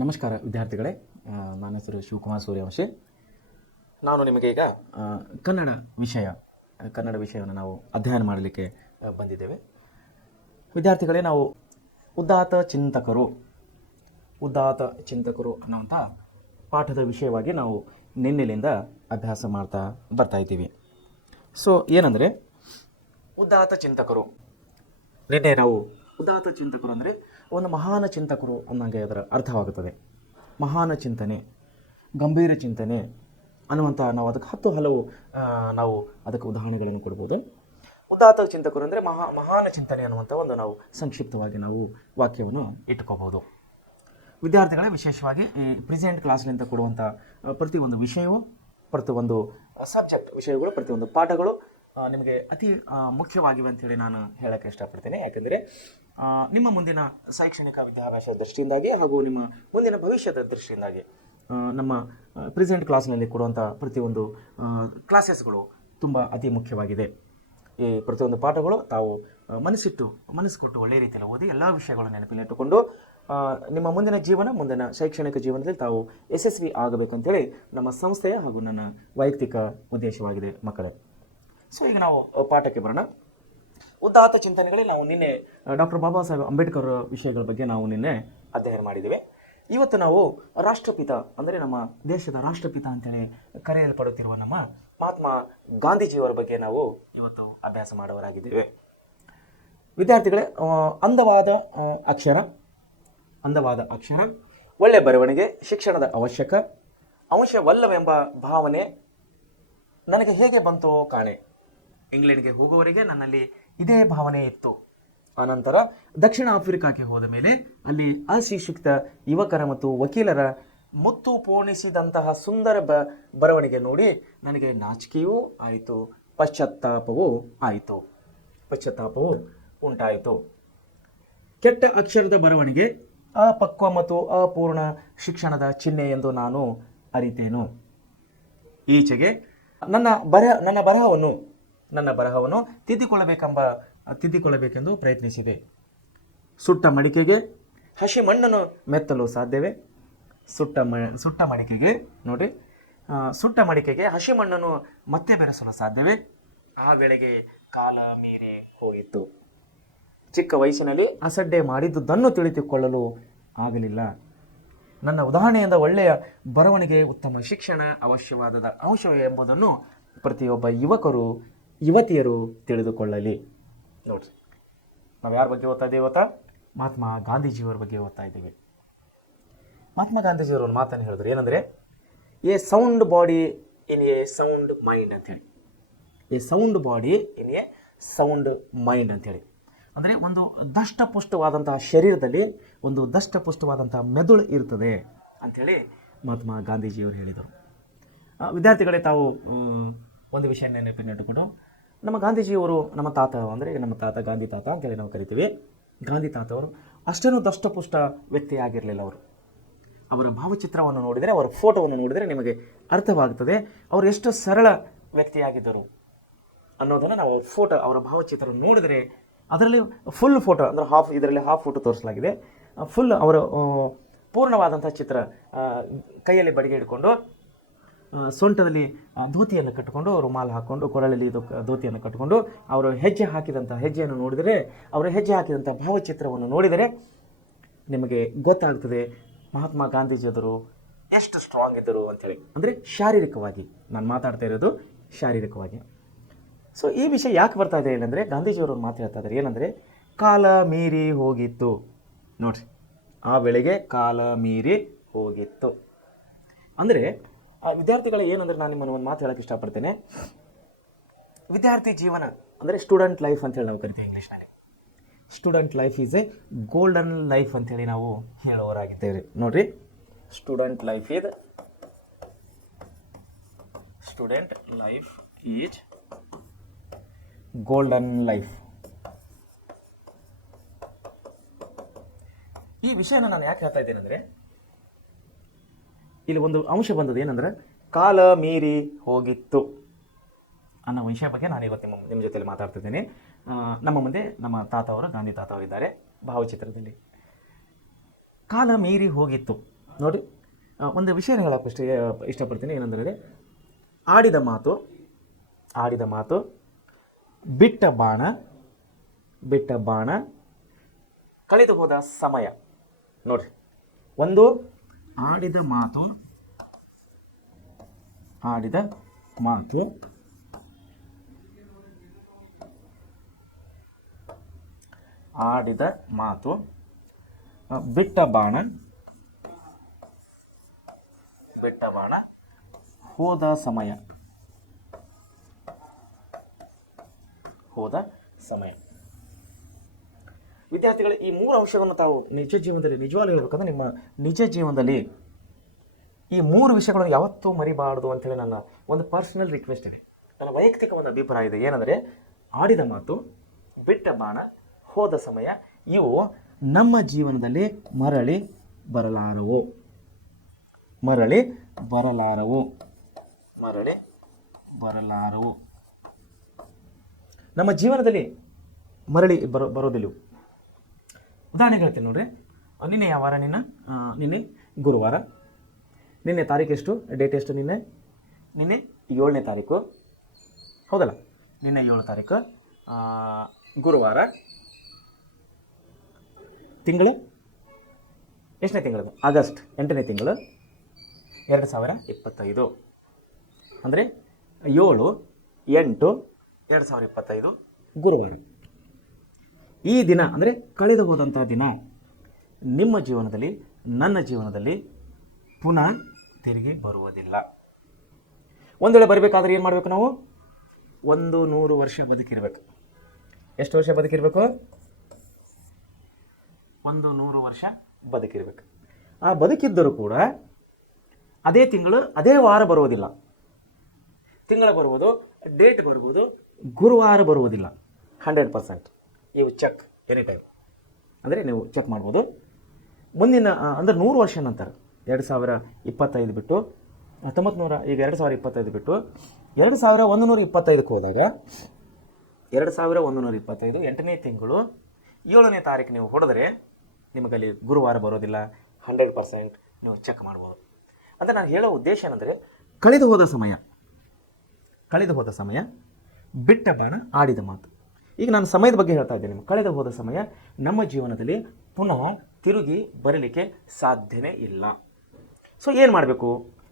ನಮಸ್ಕಾರ ವಿದ್ಯಾರ್ಥಿಗಳೇ. ನನ್ನ ಹೆಸರು ಶಿವಕುಮಾರ್ ಸೂರ್ಯವಂಶಿ. ನಾನು ನಿಮಗೆ ಈಗ ಕನ್ನಡ ವಿಷಯವನ್ನು ನಾವು ಅಧ್ಯಯನ ಮಾಡಲಿಕ್ಕೆ ಬಂದಿದ್ದೇವೆ. ವಿದ್ಯಾರ್ಥಿಗಳೇ, ನಾವು ಉದಾತ್ತ ಚಿಂತಕರು ಅನ್ನುವಂಥ ಪಾಠದ ವಿಷಯವಾಗಿ ನಾವು ನಿನ್ನೆಲಿಂದ ಅಭ್ಯಾಸ ಮಾಡ್ತಾ ಬರ್ತಾ ಇದ್ದೀವಿ. ಸೊ ಏನಂದರೆ ಉದಾತ್ತ ಚಿಂತಕರು, ನಿನ್ನೆ ನಾವು ಉದಾತ್ತ ಚಿಂತಕರು ಅಂದರೆ ಒಂದು ಮಹಾನ ಚಿಂತಕರು ಅನ್ನೋಂಗೆ ಅದರ ಅರ್ಥವಾಗುತ್ತದೆ. ಮಹಾನ ಚಿಂತನೆ, ಗಂಭೀರ ಚಿಂತನೆ ಅನ್ನುವಂಥ ನಾವು ಅದಕ್ಕೆ ಹಲವು ನಾವು ಅದಕ್ಕೆ ಉದಾಹರಣೆಗಳನ್ನು ಕೊಡ್ಬೋದು. ಉದಾತ್ತ ಚಿಂತಕರು ಅಂದರೆ ಮಹಾನ ಚಿಂತನೆ ಅನ್ನುವಂಥ ಒಂದು ನಾವು ಸಂಕ್ಷಿಪ್ತವಾಗಿ ನಾವು ವಾಕ್ಯವನ್ನು ಇಟ್ಕೋಬಹುದು. ವಿದ್ಯಾರ್ಥಿಗಳೇ, ವಿಶೇಷವಾಗಿ ಈ ಪ್ರೆಸೆಂಟ್ ಕ್ಲಾಸ್ನಿಂದ ಕೊಡುವಂಥ ಪ್ರತಿಯೊಂದು ವಿಷಯವು, ಪ್ರತಿಯೊಂದು ಸಬ್ಜೆಕ್ಟ್ ವಿಷಯಗಳು, ಪ್ರತಿಯೊಂದು ಪಾಠಗಳು ನಿಮಗೆ ಅತಿ ಮುಖ್ಯವಾಗಿವೆ ಅಂಥೇಳಿ ನಾನು ಹೇಳೋಕ್ಕೆ ಇಷ್ಟಪಡ್ತೇನೆ. ಯಾಕೆಂದರೆ ನಿಮ್ಮ ಮುಂದಿನ ಶೈಕ್ಷಣಿಕ ವಿದ್ಯಾಭ್ಯಾಸದ ದೃಷ್ಟಿಯಿಂದಾಗಿ ಹಾಗೂ ನಿಮ್ಮ ಮುಂದಿನ ಭವಿಷ್ಯದ ದೃಷ್ಟಿಯಿಂದಾಗಿ ನಮ್ಮ ಪ್ರೆಸೆಂಟ್ ಕ್ಲಾಸ್ನಲ್ಲಿ ಕೊಡುವಂಥ ಪ್ರತಿಯೊಂದು ಕ್ಲಾಸಸ್ಗಳು ತುಂಬ ಅತಿ ಮುಖ್ಯವಾಗಿದೆ. ಈ ಪ್ರತಿಯೊಂದು ಪಾಠಗಳು ತಾವು ಮನಸ್ಸು ಕೊಟ್ಟು ಒಳ್ಳೆಯ ರೀತಿಯಲ್ಲಿ ಓದಿ ಎಲ್ಲ ವಿಷಯಗಳನ್ನು ನೆನಪಿನಟ್ಟುಕೊಂಡು ನಿಮ್ಮ ಮುಂದಿನ ಶೈಕ್ಷಣಿಕ ಜೀವನದಲ್ಲಿ ತಾವು ಯಶಸ್ವಿ ಆಗಬೇಕಂತೇಳಿ ನಮ್ಮ ಸಂಸ್ಥೆಯ ಹಾಗೂ ನನ್ನ ವೈಯಕ್ತಿಕ ಉದ್ದೇಶವಾಗಿದೆ ಮಕ್ಕಳೇ. ಸೊ ಈಗ ನಾವು ಪಾಠಕ್ಕೆ ಬರೋಣ. ಉದಾತ್ತ ಚಿಂತನೆಗಳಲ್ಲಿ ನಾವು ನಿನ್ನೆ ಡಾಕ್ಟರ್ ಬಾಬಾ ಸಾಹೇಬ್ ಅಂಬೇಡ್ಕರ್ ವಿಷಯಗಳ ಬಗ್ಗೆ ನಾವು ನಿನ್ನೆ ಅಧ್ಯಯನ ಮಾಡಿದ್ದೇವೆ. ಇವತ್ತು ನಾವು ರಾಷ್ಟ್ರಪಿತ ಅಂದರೆ ನಮ್ಮ ದೇಶದ ರಾಷ್ಟ್ರಪಿತ ಅಂತೇಳಿ ಕರೆಯಲ್ಪಡುತ್ತಿರುವ ನಮ್ಮ ಮಹಾತ್ಮ ಗಾಂಧೀಜಿಯವರ ಬಗ್ಗೆ ನಾವು ಇವತ್ತು ಅಭ್ಯಾಸ ಮಾಡುವವರಾಗಿದ್ದೇವೆ. ವಿದ್ಯಾರ್ಥಿಗಳೇ, ಅಂದವಾದ ಅಕ್ಷರ, ಒಳ್ಳೆ ಬರವಣಿಗೆ ಶಿಕ್ಷಣದ ಅವಶ್ಯವಲ್ಲವೆಂಬ ಭಾವನೆ ನನಗೆ ಹೇಗೆ ಬಂತೋ ಕಾಣೆ. ಇಂಗ್ಲೆಂಡ್ಗೆ ಹೋಗುವವರೆಗೆ ನನ್ನಲ್ಲಿ ಇದೇ ಭಾವನೆ ಇತ್ತು. ಅನಂತರ ದಕ್ಷಿಣ ಆಫ್ರಿಕಾಕ್ಕೆ ಹೋದ ಮೇಲೆ ಅಲ್ಲಿ ಅಶಿಕ್ಷಿತ ಯುವಕರ ಮತ್ತು ವಕೀಲರ ಮುತ್ತು ಪೋಣಿಸಿದಂತಹ ಸುಂದರ ಬರವಣಿಗೆ ನೋಡಿ ನನಗೆ ನಾಚಿಕೆಯೂ ಆಯಿತು, ಪಶ್ಚಾತ್ತಾಪವೂ ಉಂಟಾಯಿತು. ಕೆಟ್ಟ ಅಕ್ಷರದ ಬರವಣಿಗೆ ಅಪಕ್ವ ಮತ್ತು ಅಪೂರ್ಣ ಶಿಕ್ಷಣದ ಚಿಹ್ನೆ ಎಂದು ನಾನು ಅರಿತೇನು. ಈಚೆಗೆ ನನ್ನ ಬರಹವನ್ನು ತಿದ್ದಿಕೊಳ್ಳಬೇಕೆಂದು ಪ್ರಯತ್ನಿಸಿದೆ. ಸುಟ್ಟ ಮಡಿಕೆಗೆ ಹಸಿ ಮಣ್ಣನ್ನು ಮೆತ್ತಲು ಸಾಧ್ಯವೇ? ಸುಟ್ಟ ಮಡಿಕೆಗೆ ಹಸಿ ಮಣ್ಣನ್ನು ಮತ್ತೆ ಬೆರೆಸಲು ಸಾಧ್ಯವೇ? ಆ ವೇಳೆಗೆ ಕಾಲ ಮೀರಿ ಹೋಗಿತ್ತು. ಚಿಕ್ಕ ವಯಸ್ಸಿನಲ್ಲಿ ಅಸಡ್ಡೆ ಮಾಡಿದ್ದುದನ್ನು ತಿಳಿದುಕೊಳ್ಳಲು ಆಗಲಿಲ್ಲ. ನನ್ನ ಉದಾಹರಣೆಯಿಂದ ಒಳ್ಳೆಯ ಬರವಣಿಗೆ ಉತ್ತಮ ಶಿಕ್ಷಣ ಅವಶ್ಯವಾದ ಅಂಶ ಎಂಬುದನ್ನು ಪ್ರತಿಯೊಬ್ಬ ಯುವತಿಯರು ತಿಳಿದುಕೊಳ್ಳಲಿ. ನೋಡ್ರಿ, ನಾವು ಯಾರ ಬಗ್ಗೆ ಓದ್ತಾ ಇದ್ದೀವಿ ಗೊತ್ತಾ? ಮಹಾತ್ಮ ಗಾಂಧೀಜಿಯವರ ಬಗ್ಗೆ ಓದ್ತಾ ಇದ್ದೀವಿ. ಮಹಾತ್ಮ ಗಾಂಧೀಜಿಯವರು ಒಂದು ಮಾತನ್ನು ಹೇಳಿದ್ರು, ಏನಂದರೆ a sound body in a sound mind ಅಂತೇಳಿ. A sound body in a sound mind ಅಂತೇಳಿ ಅಂದರೆ ಒಂದು ದಷ್ಟಪುಷ್ಟವಾದಂತಹ ಶರೀರದಲ್ಲಿ ಒಂದು ದಷ್ಟಪುಷ್ಟವಾದಂತಹ ಮೆದುಳು ಇರ್ತದೆ ಅಂಥೇಳಿ ಮಹಾತ್ಮ ಗಾಂಧೀಜಿಯವರು ಹೇಳಿದರು. ವಿದ್ಯಾರ್ಥಿಗಳೇ, ತಾವು ಒಂದು ವಿಷಯ ನೆನಪಿನಟ್ಟುಕೊಂಡು, ನಮ್ಮ ಗಾಂಧೀಜಿಯವರು ನಮ್ಮ ತಾತ ಗಾಂಧಿ ತಾತ ಅಂತೇಳಿ ನಾವು ಕರಿತೀವಿ. ಗಾಂಧಿ ತಾತ ಅವರು ಅಷ್ಟೇನೂ ದಷ್ಟಪುಷ್ಟ ವ್ಯಕ್ತಿ ಆಗಿರಲಿಲ್ಲ. ಅವರ ಭಾವಚಿತ್ರವನ್ನು ನೋಡಿದರೆ, ಅವರ ಫೋಟೋವನ್ನು ನೋಡಿದರೆ ನಿಮಗೆ ಅರ್ಥವಾಗುತ್ತದೆ ಅವರು ಎಷ್ಟು ಸರಳ ವ್ಯಕ್ತಿಯಾಗಿದ್ದರು ಅನ್ನೋದನ್ನು ನಾವು ಅವರ ಭಾವಚಿತ್ರ ನೋಡಿದರೆ, ಅದರಲ್ಲಿ ಫುಲ್ ಫೋಟೋ ಅಂದರೆ ಇದರಲ್ಲಿ ಹಾಫ್ ಫೋಟೋ ತೋರಿಸಲಾಗಿದೆ. ಫುಲ್ ಅವರು ಪೂರ್ಣವಾದಂಥ ಚಿತ್ರ, ಕೈಯಲ್ಲಿ ಬಡಿಗೆ ಹಿಡ್ಕೊಂಡು, ಸೊಂಟದಲ್ಲಿ ಧೋತಿಯನ್ನು ಕಟ್ಟಿಕೊಂಡು, ರುಮಾಲು ಹಾಕ್ಕೊಂಡು, ಕೊರಳಲ್ಲಿ ಧೋತಿಯನ್ನು ಕಟ್ಟಿಕೊಂಡು ಅವರು ಹೆಜ್ಜೆಯನ್ನು ನೋಡಿದರೆ, ಅವರು ಹೆಜ್ಜೆ ಹಾಕಿದಂಥ ಭಾವಚಿತ್ರವನ್ನು ನೋಡಿದರೆ ನಿಮಗೆ ಗೊತ್ತಾಗ್ತದೆ ಮಹಾತ್ಮ ಗಾಂಧೀಜಿಯವರು ಎಷ್ಟು ಸ್ಟ್ರಾಂಗ್ ಇದ್ದರು ಅಂಥೇಳಿ. ಅಂದರೆ ಶಾರೀರಿಕವಾಗಿ ನಾನು ಮಾತಾಡ್ತಾ ಇರೋದು ಶಾರೀರಿಕವಾಗಿ. ಸೊ ಈ ವಿಷಯ ಯಾಕೆ ಬರ್ತಾ ಇದೆ ಏನಂದರೆ, ಗಾಂಧೀಜಿಯವರು ಮಾತು ಹೇಳ್ತಾ ಇದ್ದಾರೆ, ಏನಂದರೆ ಕಾಲ ಮೀರಿ ಹೋಗಿತ್ತು. ನೋಡ್ರಿ, ಆ ವೇಳೆಗೆ ಕಾಲ ಮೀರಿ ಹೋಗಿತ್ತು ಅಂದರೆ ವಿದ್ಯಾರ್ಥಿಗಳು ಏನಂದರೆ, ನಾನು ನಿಮ್ಮನ್ನು ಒಂದು ಮಾತು ಹೇಳೋಕ್ಕೆ ಇಷ್ಟಪಡ್ತೇನೆ. ವಿದ್ಯಾರ್ಥಿ ಜೀವನ ಅಂದರೆ ಸ್ಟೂಡೆಂಟ್ ಲೈಫ್ ಅಂತೇಳಿ ನಾವು ಕರಿತೀವಿ ಇಂಗ್ಲೀಷ್ನಲ್ಲಿ. Student life is A golden life ಅಂತೇಳಿ ನಾವು ಹೇಳುವವರಾಗಿದ್ದೇವೆ. ನೋಡ್ರಿ, student life is golden life. ಈ ವಿಷಯನ ನಾನು ಯಾಕೆ ಹೇಳ್ತಾ ಇದ್ದೇನೆ ಅಂದರೆ, ಇಲ್ಲಿ ಒಂದು ಅಂಶ ಬಂದದ್ದು ಏನಂದ್ರೆ ಕಾಲ ಮೀರಿ ಹೋಗಿತ್ತು ಅನ್ನೋ ವಿಷಯ ಬಗ್ಗೆ ನಾನು ಇವತ್ತು ನಿಮ್ಮ ಜೊತೆಲಿ ಮಾತಾಡ್ತಿದ್ದೀನಿ. ನಮ್ಮ ಮುಂದೆ ನಮ್ಮ ತಾತ ಅವರು, ಗಾಂಧಿ ತಾತ ಅವರು ಇದ್ದಾರೆ ಭಾವಚಿತ್ರದಲ್ಲಿ. ಕಾಲ ಮೀರಿ ಹೋಗಿತ್ತು ನೋಡಿ, ಒಂದು ವಿಷಯ ಹೇಳೋಕೆ ಇಷ್ಟಪಡ್ತೀನಿ. ಏನಂದರೆ ಆಡಿದ ಮಾತು ಬಿಟ್ಟ ಬಾಣ ಕಳೆದು ಹೋದ ಸಮಯ. ನೋಡ್ರಿ, ಒಂದು ಆಡಿದ ಮಾತು ಬಿಟ್ಟ ಬಾಣ ಹೋದ ಸಮಯ. ವಿದ್ಯಾರ್ಥಿಗಳು, ಈ ಮೂರು ಅಂಶಗಳನ್ನು ತಾವು ನಿಜವಾಗ್ಲೂ ಹೇಳ್ಬೇಕಂದ್ರೆ ನಿಮ್ಮ ನಿಜ ಜೀವನದಲ್ಲಿ ಈ ಮೂರು ವಿಷಯಗಳನ್ನು ಯಾವತ್ತೂ ಮರಿಬಾರ್ದು ಅಂತೇಳಿ ನನ್ನ ಒಂದು ಪರ್ಸನಲ್ ರಿಕ್ವೆಸ್ಟ್ ಇದೆ, ನನ್ನ ವೈಯಕ್ತಿಕ ಒಂದು ಅಭಿಪ್ರಾಯ ಇದೆ. ಏನಂದರೆ ಆಡಿದ ಮಾತು, ಬಿಟ್ಟ ಬಾಣ, ಹೋದ ಸಮಯ ಇವು ನಮ್ಮ ಜೀವನದಲ್ಲಿ ಮರಳಿ ಬರಲಾರವು. ನಮ್ಮ ಜೀವನದಲ್ಲಿ ಮರಳಿ ಬರೋದಿಲ್ಲ. ಉದಾಹರಣೆಗೆ ಹೇಳ್ತೀನಿ ನೋಡ್ರಿ. ನಿನ್ನೆ ಯಾವ ವಾರ? ನಿನ್ನೆ ಗುರುವಾರ. ನಿನ್ನೆ ತಾರೀಕು ಎಷ್ಟು? ಡೇಟ್ ಎಷ್ಟು? ನಿನ್ನೆ 7ನೇ ತಾರೀಕು, ಹೌದಲ್ಲ? ನಿನ್ನೆ 7 ತಾರೀಕು, ಗುರುವಾರ. ತಿಂಗಳು ಎಷ್ಟನೇ ತಿಂಗಳದು? ಆಗಸ್ಟ್ 8ನೇ ತಿಂಗಳು 2025. ಅಂದರೆ 7/8/2025 ಗುರುವಾರ. ಈ ದಿನ ಅಂದರೆ ಕಳೆದು ಹೋದಂಥ ದಿನ ನಿಮ್ಮ ಜೀವನದಲ್ಲಿ, ನನ್ನ ಜೀವನದಲ್ಲಿ ಪುನಃ ತಿರುಗಿ ಬರುವುದಿಲ್ಲ. ಒಂದು ವೇಳೆ ಬರಬೇಕಾದ್ರೆ ಏನು ಮಾಡಬೇಕು? ನಾವು 100 ವರ್ಷ ಬದುಕಿರಬೇಕು. ಎಷ್ಟು ವರ್ಷ ಬದುಕಿರಬೇಕು? 100 ವರ್ಷ ಬದುಕಿರಬೇಕು. ಆ ಬದುಕಿದ್ದರೂ ಕೂಡ ಅದೇ ತಿಂಗಳು, ಅದೇ ವಾರ ಬರುವುದಿಲ್ಲ. ತಿಂಗಳ ಬರುವುದು, ಡೇಟ್ ಬರುವುದು, ಗುರುವಾರ ಬರುವುದಿಲ್ಲ. 100% ಇವು ಚೆಕ್ ಎನಿ ಟೈಮ್. ಅಂದರೆ ನೀವು ಚೆಕ್ ಮಾಡ್ಬೋದು. ಮುಂದಿನ ಅಂದರೆ 100 ವರ್ಷ ನಂತರ 2025 ಬಿಟ್ಟು 1900, ಈಗ 2025 ಬಿಟ್ಟು 2125ಕ್ಕೆ ಹೋದಾಗ 2125 8ನೇ ತಿಂಗಳು 7ನೇ ತಾರೀಕು ನೀವು ಹೊಡೆದ್ರೆ ನಿಮಗಲ್ಲಿ ಗುರುವಾರ ಬರೋದಿಲ್ಲ. 100% ನೀವು ಚೆಕ್ ಮಾಡ್ಬೋದು. ಅಂದರೆ ನಾನು ಹೇಳೋ ಉದ್ದೇಶ ಏನಂದರೆ ಕಳೆದು ಹೋದ ಸಮಯ, ಬಿಟ್ಟ ಬಾಣ, ಆಡಿದ ಮಾತು. ಈಗ ನಾನು ಸಮಯದ ಬಗ್ಗೆ ಹೇಳ್ತಾ ಇದ್ದೇನೆ. ಕಳೆದು ಹೋದ ಸಮಯ ನಮ್ಮ ಜೀವನದಲ್ಲಿ ಪುನಃ ತಿರುಗಿ ಬರಲಿಕ್ಕೆ ಸಾಧ್ಯನೇ ಇಲ್ಲ. ಸೊ ಏನು ಮಾಡಬೇಕು?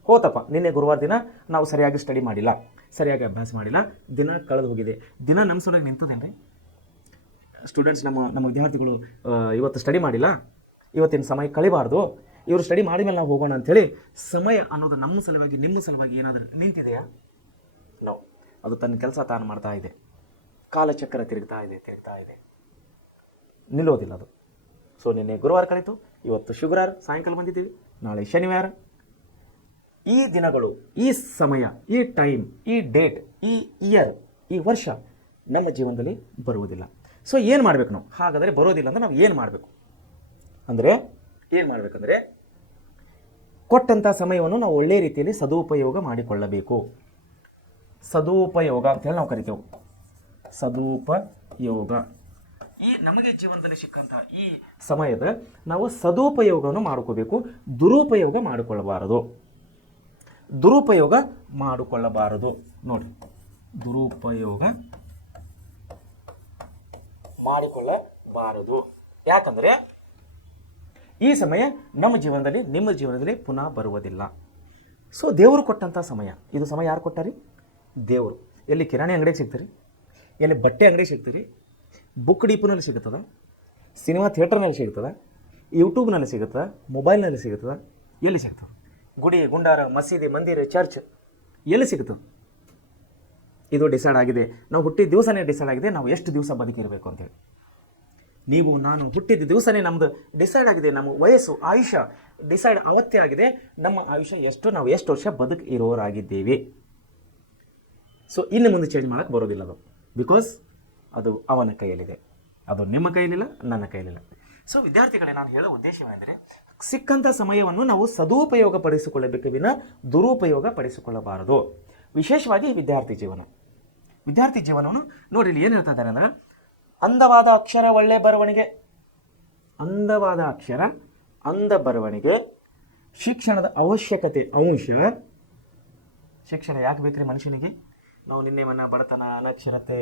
ಹೋತಪ್ಪ, ನಿನ್ನೆ ಗುರುವಾರ ದಿನ ನಾವು ಸರಿಯಾಗಿ ಸ್ಟಡಿ ಮಾಡಿಲ್ಲ, ಸರಿಯಾಗಿ ಅಭ್ಯಾಸ ಮಾಡಿಲ್ಲ, ದಿನ ಕಳೆದು ಹೋಗಿದೆ. ದಿನ ನಮ್ಮ ಸಲುವಾಗಿ ನಿಂತದೇನ್ರಿ? ಸ್ಟೂಡೆಂಟ್ಸ್, ನಮ್ಮ ವಿದ್ಯಾರ್ಥಿಗಳು ಇವತ್ತು ಸ್ಟಡಿ ಮಾಡಿಲ್ಲ, ಇವತ್ತಿನ ಸಮಯ ಕಳಿಬಾರ್ದು, ಇವರು ಸ್ಟಡಿ ಮಾಡಿದ್ಮೇಲೆ ನಾವು ಹೋಗೋಣ ಅಂಥೇಳಿ ಸಮಯ ಅನ್ನೋದು ನಮ್ಮ ಸಲುವಾಗಿ, ನಿಮ್ಮ ಸಲುವಾಗಿ ಏನಾದರೂ ನಿಂತಿದೆಯಾ? ನೋ. ಅದು ತನ್ನ ಕೆಲಸ ತಾನು ಮಾಡ್ತಾ ಇದೆ. ಕಾಲಚಕ್ರ ತಿರುಗ್ತಾ ಇದೆ, ನಿಲ್ಲೋದಿಲ್ಲ ಅದು. ಸೊ ನಿನ್ನೆ ಗುರುವಾರ ಕಳೀತು, ಇವತ್ತು ಶುಕ್ರವಾರ ಸಾಯಂಕಾಲ ಬಂದಿದ್ದೀವಿ, ನಾಳೆ ಶನಿವಾರ. ಈ ದಿನಗಳು, ಈ ಸಮಯ, ಈ ಟೈಮ್, ಈ ಡೇಟ್, ಈ ಇಯರ್, ಈ ವರ್ಷ ನಮ್ಮ ಜೀವನದಲ್ಲಿ ಬರುವುದಿಲ್ಲ. ಸೊ ಏನು ಮಾಡಬೇಕು ನಾವು? ಹಾಗಾದರೆ ಬರೋದಿಲ್ಲ ಅಂದರೆ ನಾವು ಏನು ಮಾಡಬೇಕು ಅಂದರೆ ಕೊಟ್ಟಂಥ ಸಮಯವನ್ನು ನಾವು ಒಳ್ಳೆಯ ರೀತಿಯಲ್ಲಿ ಸದುಪಯೋಗ ಮಾಡಿಕೊಳ್ಳಬೇಕು. ಸದುಪಯೋಗ ಅಂತೇಳಿ ನಾವು ಕರಿತೇವೆ. ಸದುಪಯೋಗ. ಈ ನಮಗೆ ಜೀವನದಲ್ಲಿ ಸಿಕ್ಕಂಥ ಈ ಸಮಯದ ನಾವು ಸದುಪಯೋಗವನ್ನು ಮಾಡ್ಕೋಬೇಕು, ದುರುಪಯೋಗ ಮಾಡಿಕೊಳ್ಳಬಾರದು. ನೋಡಿ, ದುರುಪಯೋಗ ಮಾಡಿಕೊಳ್ಳಬಾರದು. ಯಾಕಂದರೆ ಈ ಸಮಯ ನಮ್ಮ ಜೀವನದಲ್ಲಿ, ನಿಮ್ಮ ಜೀವನದಲ್ಲಿ ಪುನಃ ಬರುವುದಿಲ್ಲ. ಸೊ ದೇವರು ಕೊಟ್ಟಂಥ ಸಮಯ, ಇದು ಸಮಯ ಯಾರು ಕೊಟ್ಟಾರಿ? ದೇವರು. ಎಲ್ಲಿ ಕಿರಾಣಿ ಅಂಗಡಿಗೆ ಸಿಗ್ತೀರಿ, ಎಲ್ಲಿ ಬಟ್ಟೆ ಅಂಗಡಿಗೆ ಸಿಗ್ತೀರಿ, ಬುಕ್ ಡೀಪುನಲ್ಲಿ ಸಿಗುತ್ತದ, ಸಿನಿಮಾ ಥಿಯೇಟರ್ನಲ್ಲಿ ಸಿಗುತ್ತದೆ, ಯೂಟ್ಯೂಬ್ನಲ್ಲಿ ಸಿಗುತ್ತದೆ, ಮೊಬೈಲ್ನಲ್ಲಿ ಸಿಗುತ್ತದೆ, ಎಲ್ಲಿ ಸಿಗ್ತದೆ? ಗುಡಿ, ಗುಂಡಾರ, ಮಸೀದಿ, ಮಂದಿರ, ಚರ್ಚ್ ಎಲ್ಲಿ ಸಿಗುತ್ತದೆ? ಇದು ಡಿಸೈಡ್ ಆಗಿದೆ. ನಾವು ಹುಟ್ಟಿದ ದಿವಸನೇ ಡಿಸೈಡ್ ಆಗಿದೆ ನಾವು ಎಷ್ಟು ದಿವಸ ಬದುಕಿರಬೇಕು ಅಂತೇಳಿ. ನೀವು ನಾನು ಹುಟ್ಟಿದ ದಿವಸನೇ ನಮ್ಮದು ಡಿಸೈಡ್ ಆಗಿದೆ. ನಮ್ಮ ವಯಸ್ಸು, ಆಯುಷ್ಯ ಡಿಸೈಡ್ ಅವತ್ತೇ ಆಗಿದೆ. ನಮ್ಮ ಆಯುಷ್ಯ ಎಷ್ಟು, ನಾವು ಎಷ್ಟು ವರ್ಷ ಬದುಕು ಇರೋರಾಗಿದ್ದೇವೆ. ಸೊ ಇನ್ನು ಮುಂದೆ ಚೇಂಜ್ ಮಾಡೋಕ್ಕೆ ಬರೋದಿಲ್ಲ ಅದು. ಬಿಕಾಸ್ ಅದು ಅವನ ಕೈಯಲ್ಲಿದೆ, ಅದು ನಿಮ್ಮ ಕೈಯಲ್ಲಿಲ್ಲ, ನನ್ನ ಕೈಯಲ್ಲಿಲ್ಲ. ಸೊ ವಿದ್ಯಾರ್ಥಿಗಳೇ, ನಾನು ಹೇಳೋ ಉದ್ದೇಶವೇನೆಂದರೆ ಸಿಕ್ಕಂಥ ಸಮಯವನ್ನು ನಾವು ಸದುಪಯೋಗ ಪಡಿಸಿಕೊಳ್ಳಬೇಕು ವಿನ ದುರುಪಯೋಗ ಪಡಿಸಿಕೊಳ್ಳಬಾರದು. ವಿಶೇಷವಾಗಿ ವಿದ್ಯಾರ್ಥಿ ಜೀವನವನ್ನು ನೋಡಿ, ಇಲ್ಲಿ ಏನು ಹೇಳ್ತಾ ಇದ್ದಾರೆ ಅಂದರೆ ಅಂದವಾದ ಅಕ್ಷರ ಒಳ್ಳೆ ಬರವಣಿಗೆ, ಅಂದವಾದ ಅಕ್ಷರ ಅಂದ ಬರವಣಿಗೆ ಶಿಕ್ಷಣದ ಅವಶ್ಯಕತೆ ಅಂಶ. ಶಿಕ್ಷಣ ಯಾಕೆ ಬೇಕ್ರಿ ಮನುಷ್ಯನಿಗೆ? ನಾವು ನಿನ್ನೆ ಮೊನ್ನೆ ಬಡತನ, ಅನಕ್ಷರತೆ,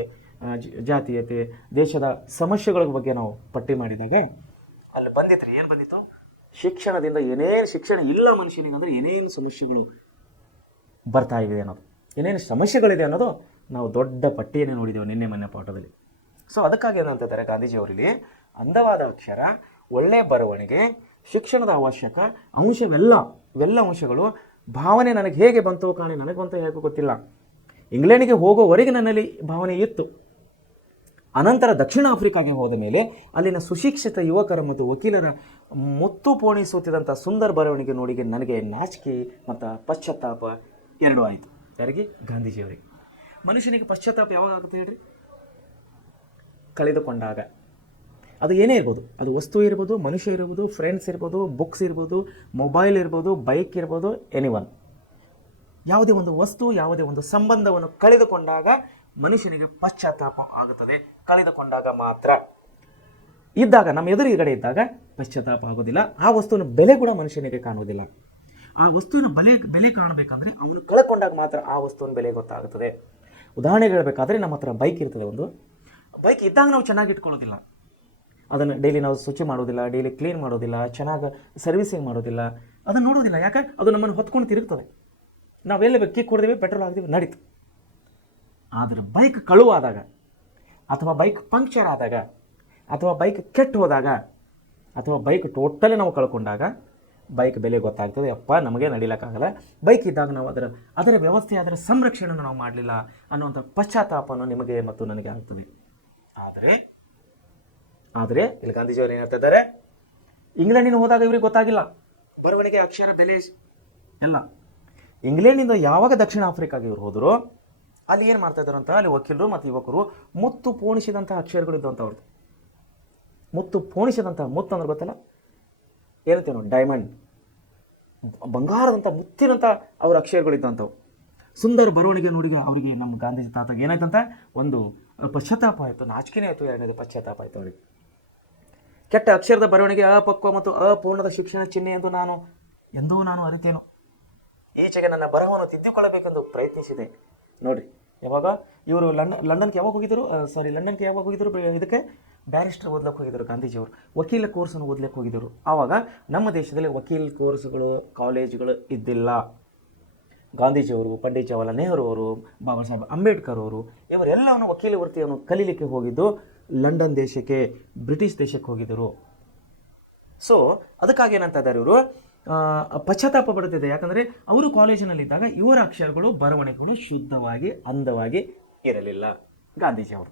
ಜಾತೀಯತೆ, ದೇಶದ ಸಮಸ್ಯೆಗಳ ಬಗ್ಗೆ ನಾವು ಪಟ್ಟಿ ಮಾಡಿದಾಗ ಅಲ್ಲಿ ಬಂದಿತ್ತು ಏನು ಬಂದಿತ್ತು? ಶಿಕ್ಷಣದಿಂದ ಏನೇನು ಶಿಕ್ಷಣ ಇಲ್ಲ ಮನುಷ್ಯನಿಗೆ ಅಂದರೆ ಏನೇನು ಸಮಸ್ಯೆಗಳು ಬರ್ತಾ ಇವೆ ಅನ್ನೋದು, ಏನೇನು ಸಮಸ್ಯೆಗಳಿದೆ ಅನ್ನೋದು ನಾವು ದೊಡ್ಡ ಪಟ್ಟಿಯನ್ನೇ ನೋಡಿದ್ದೇವೆ ನಿನ್ನೆ ಮೊನ್ನೆ ಪಾಠದಲ್ಲಿ. ಸೊ ಅದಕ್ಕಾಗಿ ಏನಂತಿದ್ದಾರೆ ಗಾಂಧೀಜಿಯವರಲ್ಲಿ, ಅಂದವಾದ ಅಕ್ಷರ, ಒಳ್ಳೆಯ ಬರವಣಿಗೆ, ಶಿಕ್ಷಣದ ಅವಶ್ಯಕ ಇವೆಲ್ಲ ಅಂಶಗಳು ಭಾವನೆ ನನಗೆ ಹೇಗೆ ಬಂತು ಕಾಣಿ, ನನಗೆ ಬಂತು ಹೇಗೆ ಗೊತ್ತಿಲ್ಲ. ಇಂಗ್ಲೆಂಡಿಗೆ ಹೋಗೋವರೆಗೆ ನನ್ನಲ್ಲಿ ಭಾವನೆ ಇತ್ತು. ಅನಂತರ ದಕ್ಷಿಣ ಆಫ್ರಿಕಾಗೆ ಹೋದ ಮೇಲೆ ಅಲ್ಲಿನ ಸುಶಿಕ್ಷಿತ ಯುವಕರ ಮತ್ತು ವಕೀಲರ ಮುತ್ತು ಪೋಣಿಸುತ್ತಿದ್ದಂಥ ಸುಂದರ ಬರವಣಿಗೆ ನೋಡಿ ನನಗೆ ನಾಚಿಕೆ ಮತ್ತು ಪಶ್ಚಾತ್ತಾಪ ಎರಡೂ ಆಯಿತು. ಯಾರಿಗೆ? ಗಾಂಧೀಜಿಯವರಿಗೆ. ಮನುಷ್ಯನಿಗೆ ಪಶ್ಚಾತ್ತಾಪ ಯಾವಾಗ ಆಗುತ್ತೆ ಹೇಳ್ರಿ? ಕಳೆದುಕೊಂಡಾಗ. ಅದು ಏನೇ ಇರ್ಬೋದು, ಅದು ವಸ್ತು ಇರ್ಬೋದು, ಮನುಷ್ಯ ಇರ್ಬೋದು, ಫ್ರೆಂಡ್ಸ್ ಇರ್ಬೋದು, ಬುಕ್ಸ್ ಇರ್ಬೋದು, ಮೊಬೈಲ್ ಇರ್ಬೋದು, ಬೈಕ್ ಇರ್ಬೋದು, ಎನಿವನ್. ಯಾವುದೇ ಒಂದು ವಸ್ತು, ಯಾವುದೇ ಒಂದು ಸಂಬಂಧವನ್ನು ಕಳೆದುಕೊಂಡಾಗ ಮನುಷ್ಯನಿಗೆ ಪಶ್ಚಾತ್ತಾಪ ಆಗುತ್ತದೆ. ಕಳೆದುಕೊಂಡಾಗ ಮಾತ್ರ. ಇದ್ದಾಗ ನಮ್ಮ ಎದುರುಗಡೆ ಇದ್ದಾಗ ಪಶ್ಚಾತ್ತಾಪ ಆಗೋದಿಲ್ಲ. ಆ ವಸ್ತುವಿನ ಬೆಲೆ ಕೂಡ ಮನುಷ್ಯನಿಗೆ ಕಾಣುವುದಿಲ್ಲ. ಆ ವಸ್ತುವಿನ ಬೆಲೆ ಕಾಣಬೇಕಂದ್ರೆ ಅವನು ಕಳ್ಕೊಂಡಾಗ ಮಾತ್ರ ಆ ವಸ್ತುವಿನ ಬೆಲೆ ಗೊತ್ತಾಗುತ್ತದೆ. ಉದಾಹರಣೆಗೆ ಹೇಳಬೇಕಾದ್ರೆ ನಮ್ಮ ಹತ್ರ ಬೈಕ್ ಇರ್ತದೆ. ಒಂದು ಬೈಕ್ ಇದ್ದಾಗ ನಾವು ಚೆನ್ನಾಗಿ ಇಟ್ಕೊಳ್ಳೋದಿಲ್ಲ, ಅದನ್ನು ಡೈಲಿ ನಾವು ಶುಚಿ ಮಾಡೋದಿಲ್ಲ, ಡೈಲಿ ಕ್ಲೀನ್ ಮಾಡೋದಿಲ್ಲ, ಚೆನ್ನಾಗಿ ಸರ್ವಿಸಿಂಗ್ ಮಾಡೋದಿಲ್ಲ, ಅದನ್ನು ನೋಡೋದಿಲ್ಲ. ಯಾಕೆ? ಅದು ನಮ್ಮನ್ನು ಹೊತ್ಕೊಂಡು ತಿರುಗ್ತದೆ. ನಾವೆಲ್ಲ ಕಿಕ್ ಹೊಡೆದೇವೆ, ಪೆಟ್ರೋಲ್ ಹಾಕ್ತೀವಿ, ನಡೀತು. ಆದರೆ ಬೈಕ್ ಕಳುವಾದಾಗ, ಅಥವಾ ಬೈಕ್ ಪಂಕ್ಚರ್ ಆದಾಗ, ಅಥವಾ ಬೈಕ್ ಕೆಟ್ಟು ಹೋದಾಗ, ಅಥವಾ ಬೈಕ್ ಟೋಟಲಿ ನಾವು ಕಳ್ಕೊಂಡಾಗ ಬೈಕ್ ಬೆಲೆ ಗೊತ್ತಾಗ್ತದೆ. ಅಪ್ಪ ನಮಗೆ ನಡಿಲಿಕ್ಕಾಗಲ್ಲ, ಬೈಕ್ ಇದ್ದಾಗ ನಾವು ಅದರ ವ್ಯವಸ್ಥೆ, ಅದರ ಸಂರಕ್ಷಣೆಯನ್ನು ನಾವು ಮಾಡಲಿಲ್ಲ ಅನ್ನುವಂಥ ಪಶ್ಚಾತ್ತಾಪವನ್ನು ನಿಮಗೆ ಮತ್ತು ನನಗೆ ಆಗ್ತದೆ. ಆದರೆ ಇಲ್ಲಿ ಗಾಂಧೀಜಿಯವರು ಏನು ಹೇಳ್ತಾ ಇದ್ದಾರೆ? ಇಂಗ್ಲೆಂಡಿನ ಹೋದಾಗ ಇವ್ರಿಗೆ ಗೊತ್ತಾಗಿಲ್ಲ ಬರವಣಿಗೆ, ಅಕ್ಷರ, ಬೆಲೆ ಎಲ್ಲ. ಇಂಗ್ಲೆಂಡಿಂದ ಯಾವಾಗ ದಕ್ಷಿಣ ಆಫ್ರಿಕಾಗೆ ಇವರು ಹೋದರು, ಅಲ್ಲಿ ಏನು ಮಾಡ್ತಾ ಇದ್ದಾರೆ ಅಂತ, ಅಲ್ಲಿ ವಕೀಲರು ಮತ್ತು ಯುವಕರು ಮುತ್ತು ಪೋಣಿಸಿದಂಥ ಅಕ್ಷರಗಳಿದ್ದು ಅವ್ರದ್ದು. ಮುತ್ತು ಪೋಣಿಸಿದಂಥ, ಮುತ್ತು ಅಂದ್ರೆ ಗೊತ್ತಲ್ಲ, ಹೇಳ್ತೇವೆ ಡೈಮಂಡ್, ಬಂಗಾರದಂಥ ಮುತ್ತಿನಂಥ ಅವ್ರ ಅಕ್ಷರಗಳಿದ್ದಂಥವು. ಸುಂದರ ಬರವಣಿಗೆ ನೋಡಿ ಅವರಿಗೆ, ನಮ್ಮ ಗಾಂಧೀಜಿ ತಾತಾಗ ಏನಾಯ್ತಂತ, ಒಂದು ಪಶ್ಚಾತ್ತಾಪ ಆಯಿತು, ನಾಚಿಕೆನೇ ಆಯಿತು, ಎರಡನೇದು ಪಶ್ಚಾತ್ತಾಪ ಆಯಿತು ಅವರಿಗೆ. ಕೆಟ್ಟ ಅಕ್ಷರದ ಬರವಣಿಗೆ, ಅಪಕ್ವ ಮತ್ತು ಅಪೂರ್ಣದ ಶಿಕ್ಷಣ ಚಿಹ್ನೆ ಎಂದು ಎಂದೂ ನಾನು ಅರಿತೇನು. ಈಚೆಗೆ ನನ್ನ ಬರಹವನ್ನು ತಿದ್ದಿಕೊಳ್ಳಬೇಕೆಂದು ಪ್ರಯತ್ನಿಸಿದೆ. ನೋಡಿರಿ, ಯಾವಾಗ ಇವರು ಲಂಡನ್ಗೆ ಯಾವಾಗ ಹೋಗಿದ್ದರು? ಇದಕ್ಕೆ ಬ್ಯಾರಿಸ್ಟರ್ ಓದ್ಲಿಕ್ಕೆ ಹೋಗಿದ್ದರು ಗಾಂಧೀಜಿಯವರು. ವಕೀಲ ಕೋರ್ಸನ್ನು ಓದ್ಲಿಕ್ಕೆ ಹೋಗಿದ್ದರು. ಆವಾಗ ನಮ್ಮ ದೇಶದಲ್ಲಿ ವಕೀಲ ಕೋರ್ಸ್ಗಳು, ಕಾಲೇಜುಗಳು ಇದ್ದಿಲ್ಲ. ಗಾಂಧೀಜಿಯವರು, ಪಂಡಿತ್ ಜವಾಹರ್ಲಾಲ್ ನೆಹರು ಅವರು, ಬಾಬಾ ಸಾಹೇಬ್ ಅಂಬೇಡ್ಕರ್ ಅವರು ಇವರೆಲ್ಲವನ್ನು ವಕೀಲ ವೃತ್ತಿಯನ್ನು ಕಲೀಲಿಕ್ಕೆ ಹೋಗಿದ್ದು ಲಂಡನ್ ದೇಶಕ್ಕೆ, ಬ್ರಿಟಿಷ್ ದೇಶಕ್ಕೆ ಹೋಗಿದ್ದರು. ಸೊ ಅದಕ್ಕಾಗಿ ಏನಂತ ಇದ್ದಾರೆ ಇವರು, ಪಶ್ಚಾತ್ತಾಪ ಪಡುತ್ತಿದೆ. ಯಾಕಂದರೆ ಅವರು ಕಾಲೇಜಿನಲ್ಲಿದ್ದಾಗ ಇವರ ಅಕ್ಷರಗಳು, ಬರವಣಿಗೆಗಳು ಶುದ್ಧವಾಗಿ, ಅಂದವಾಗಿ ಇರಲಿಲ್ಲ ಗಾಂಧೀಜಿಯವರು.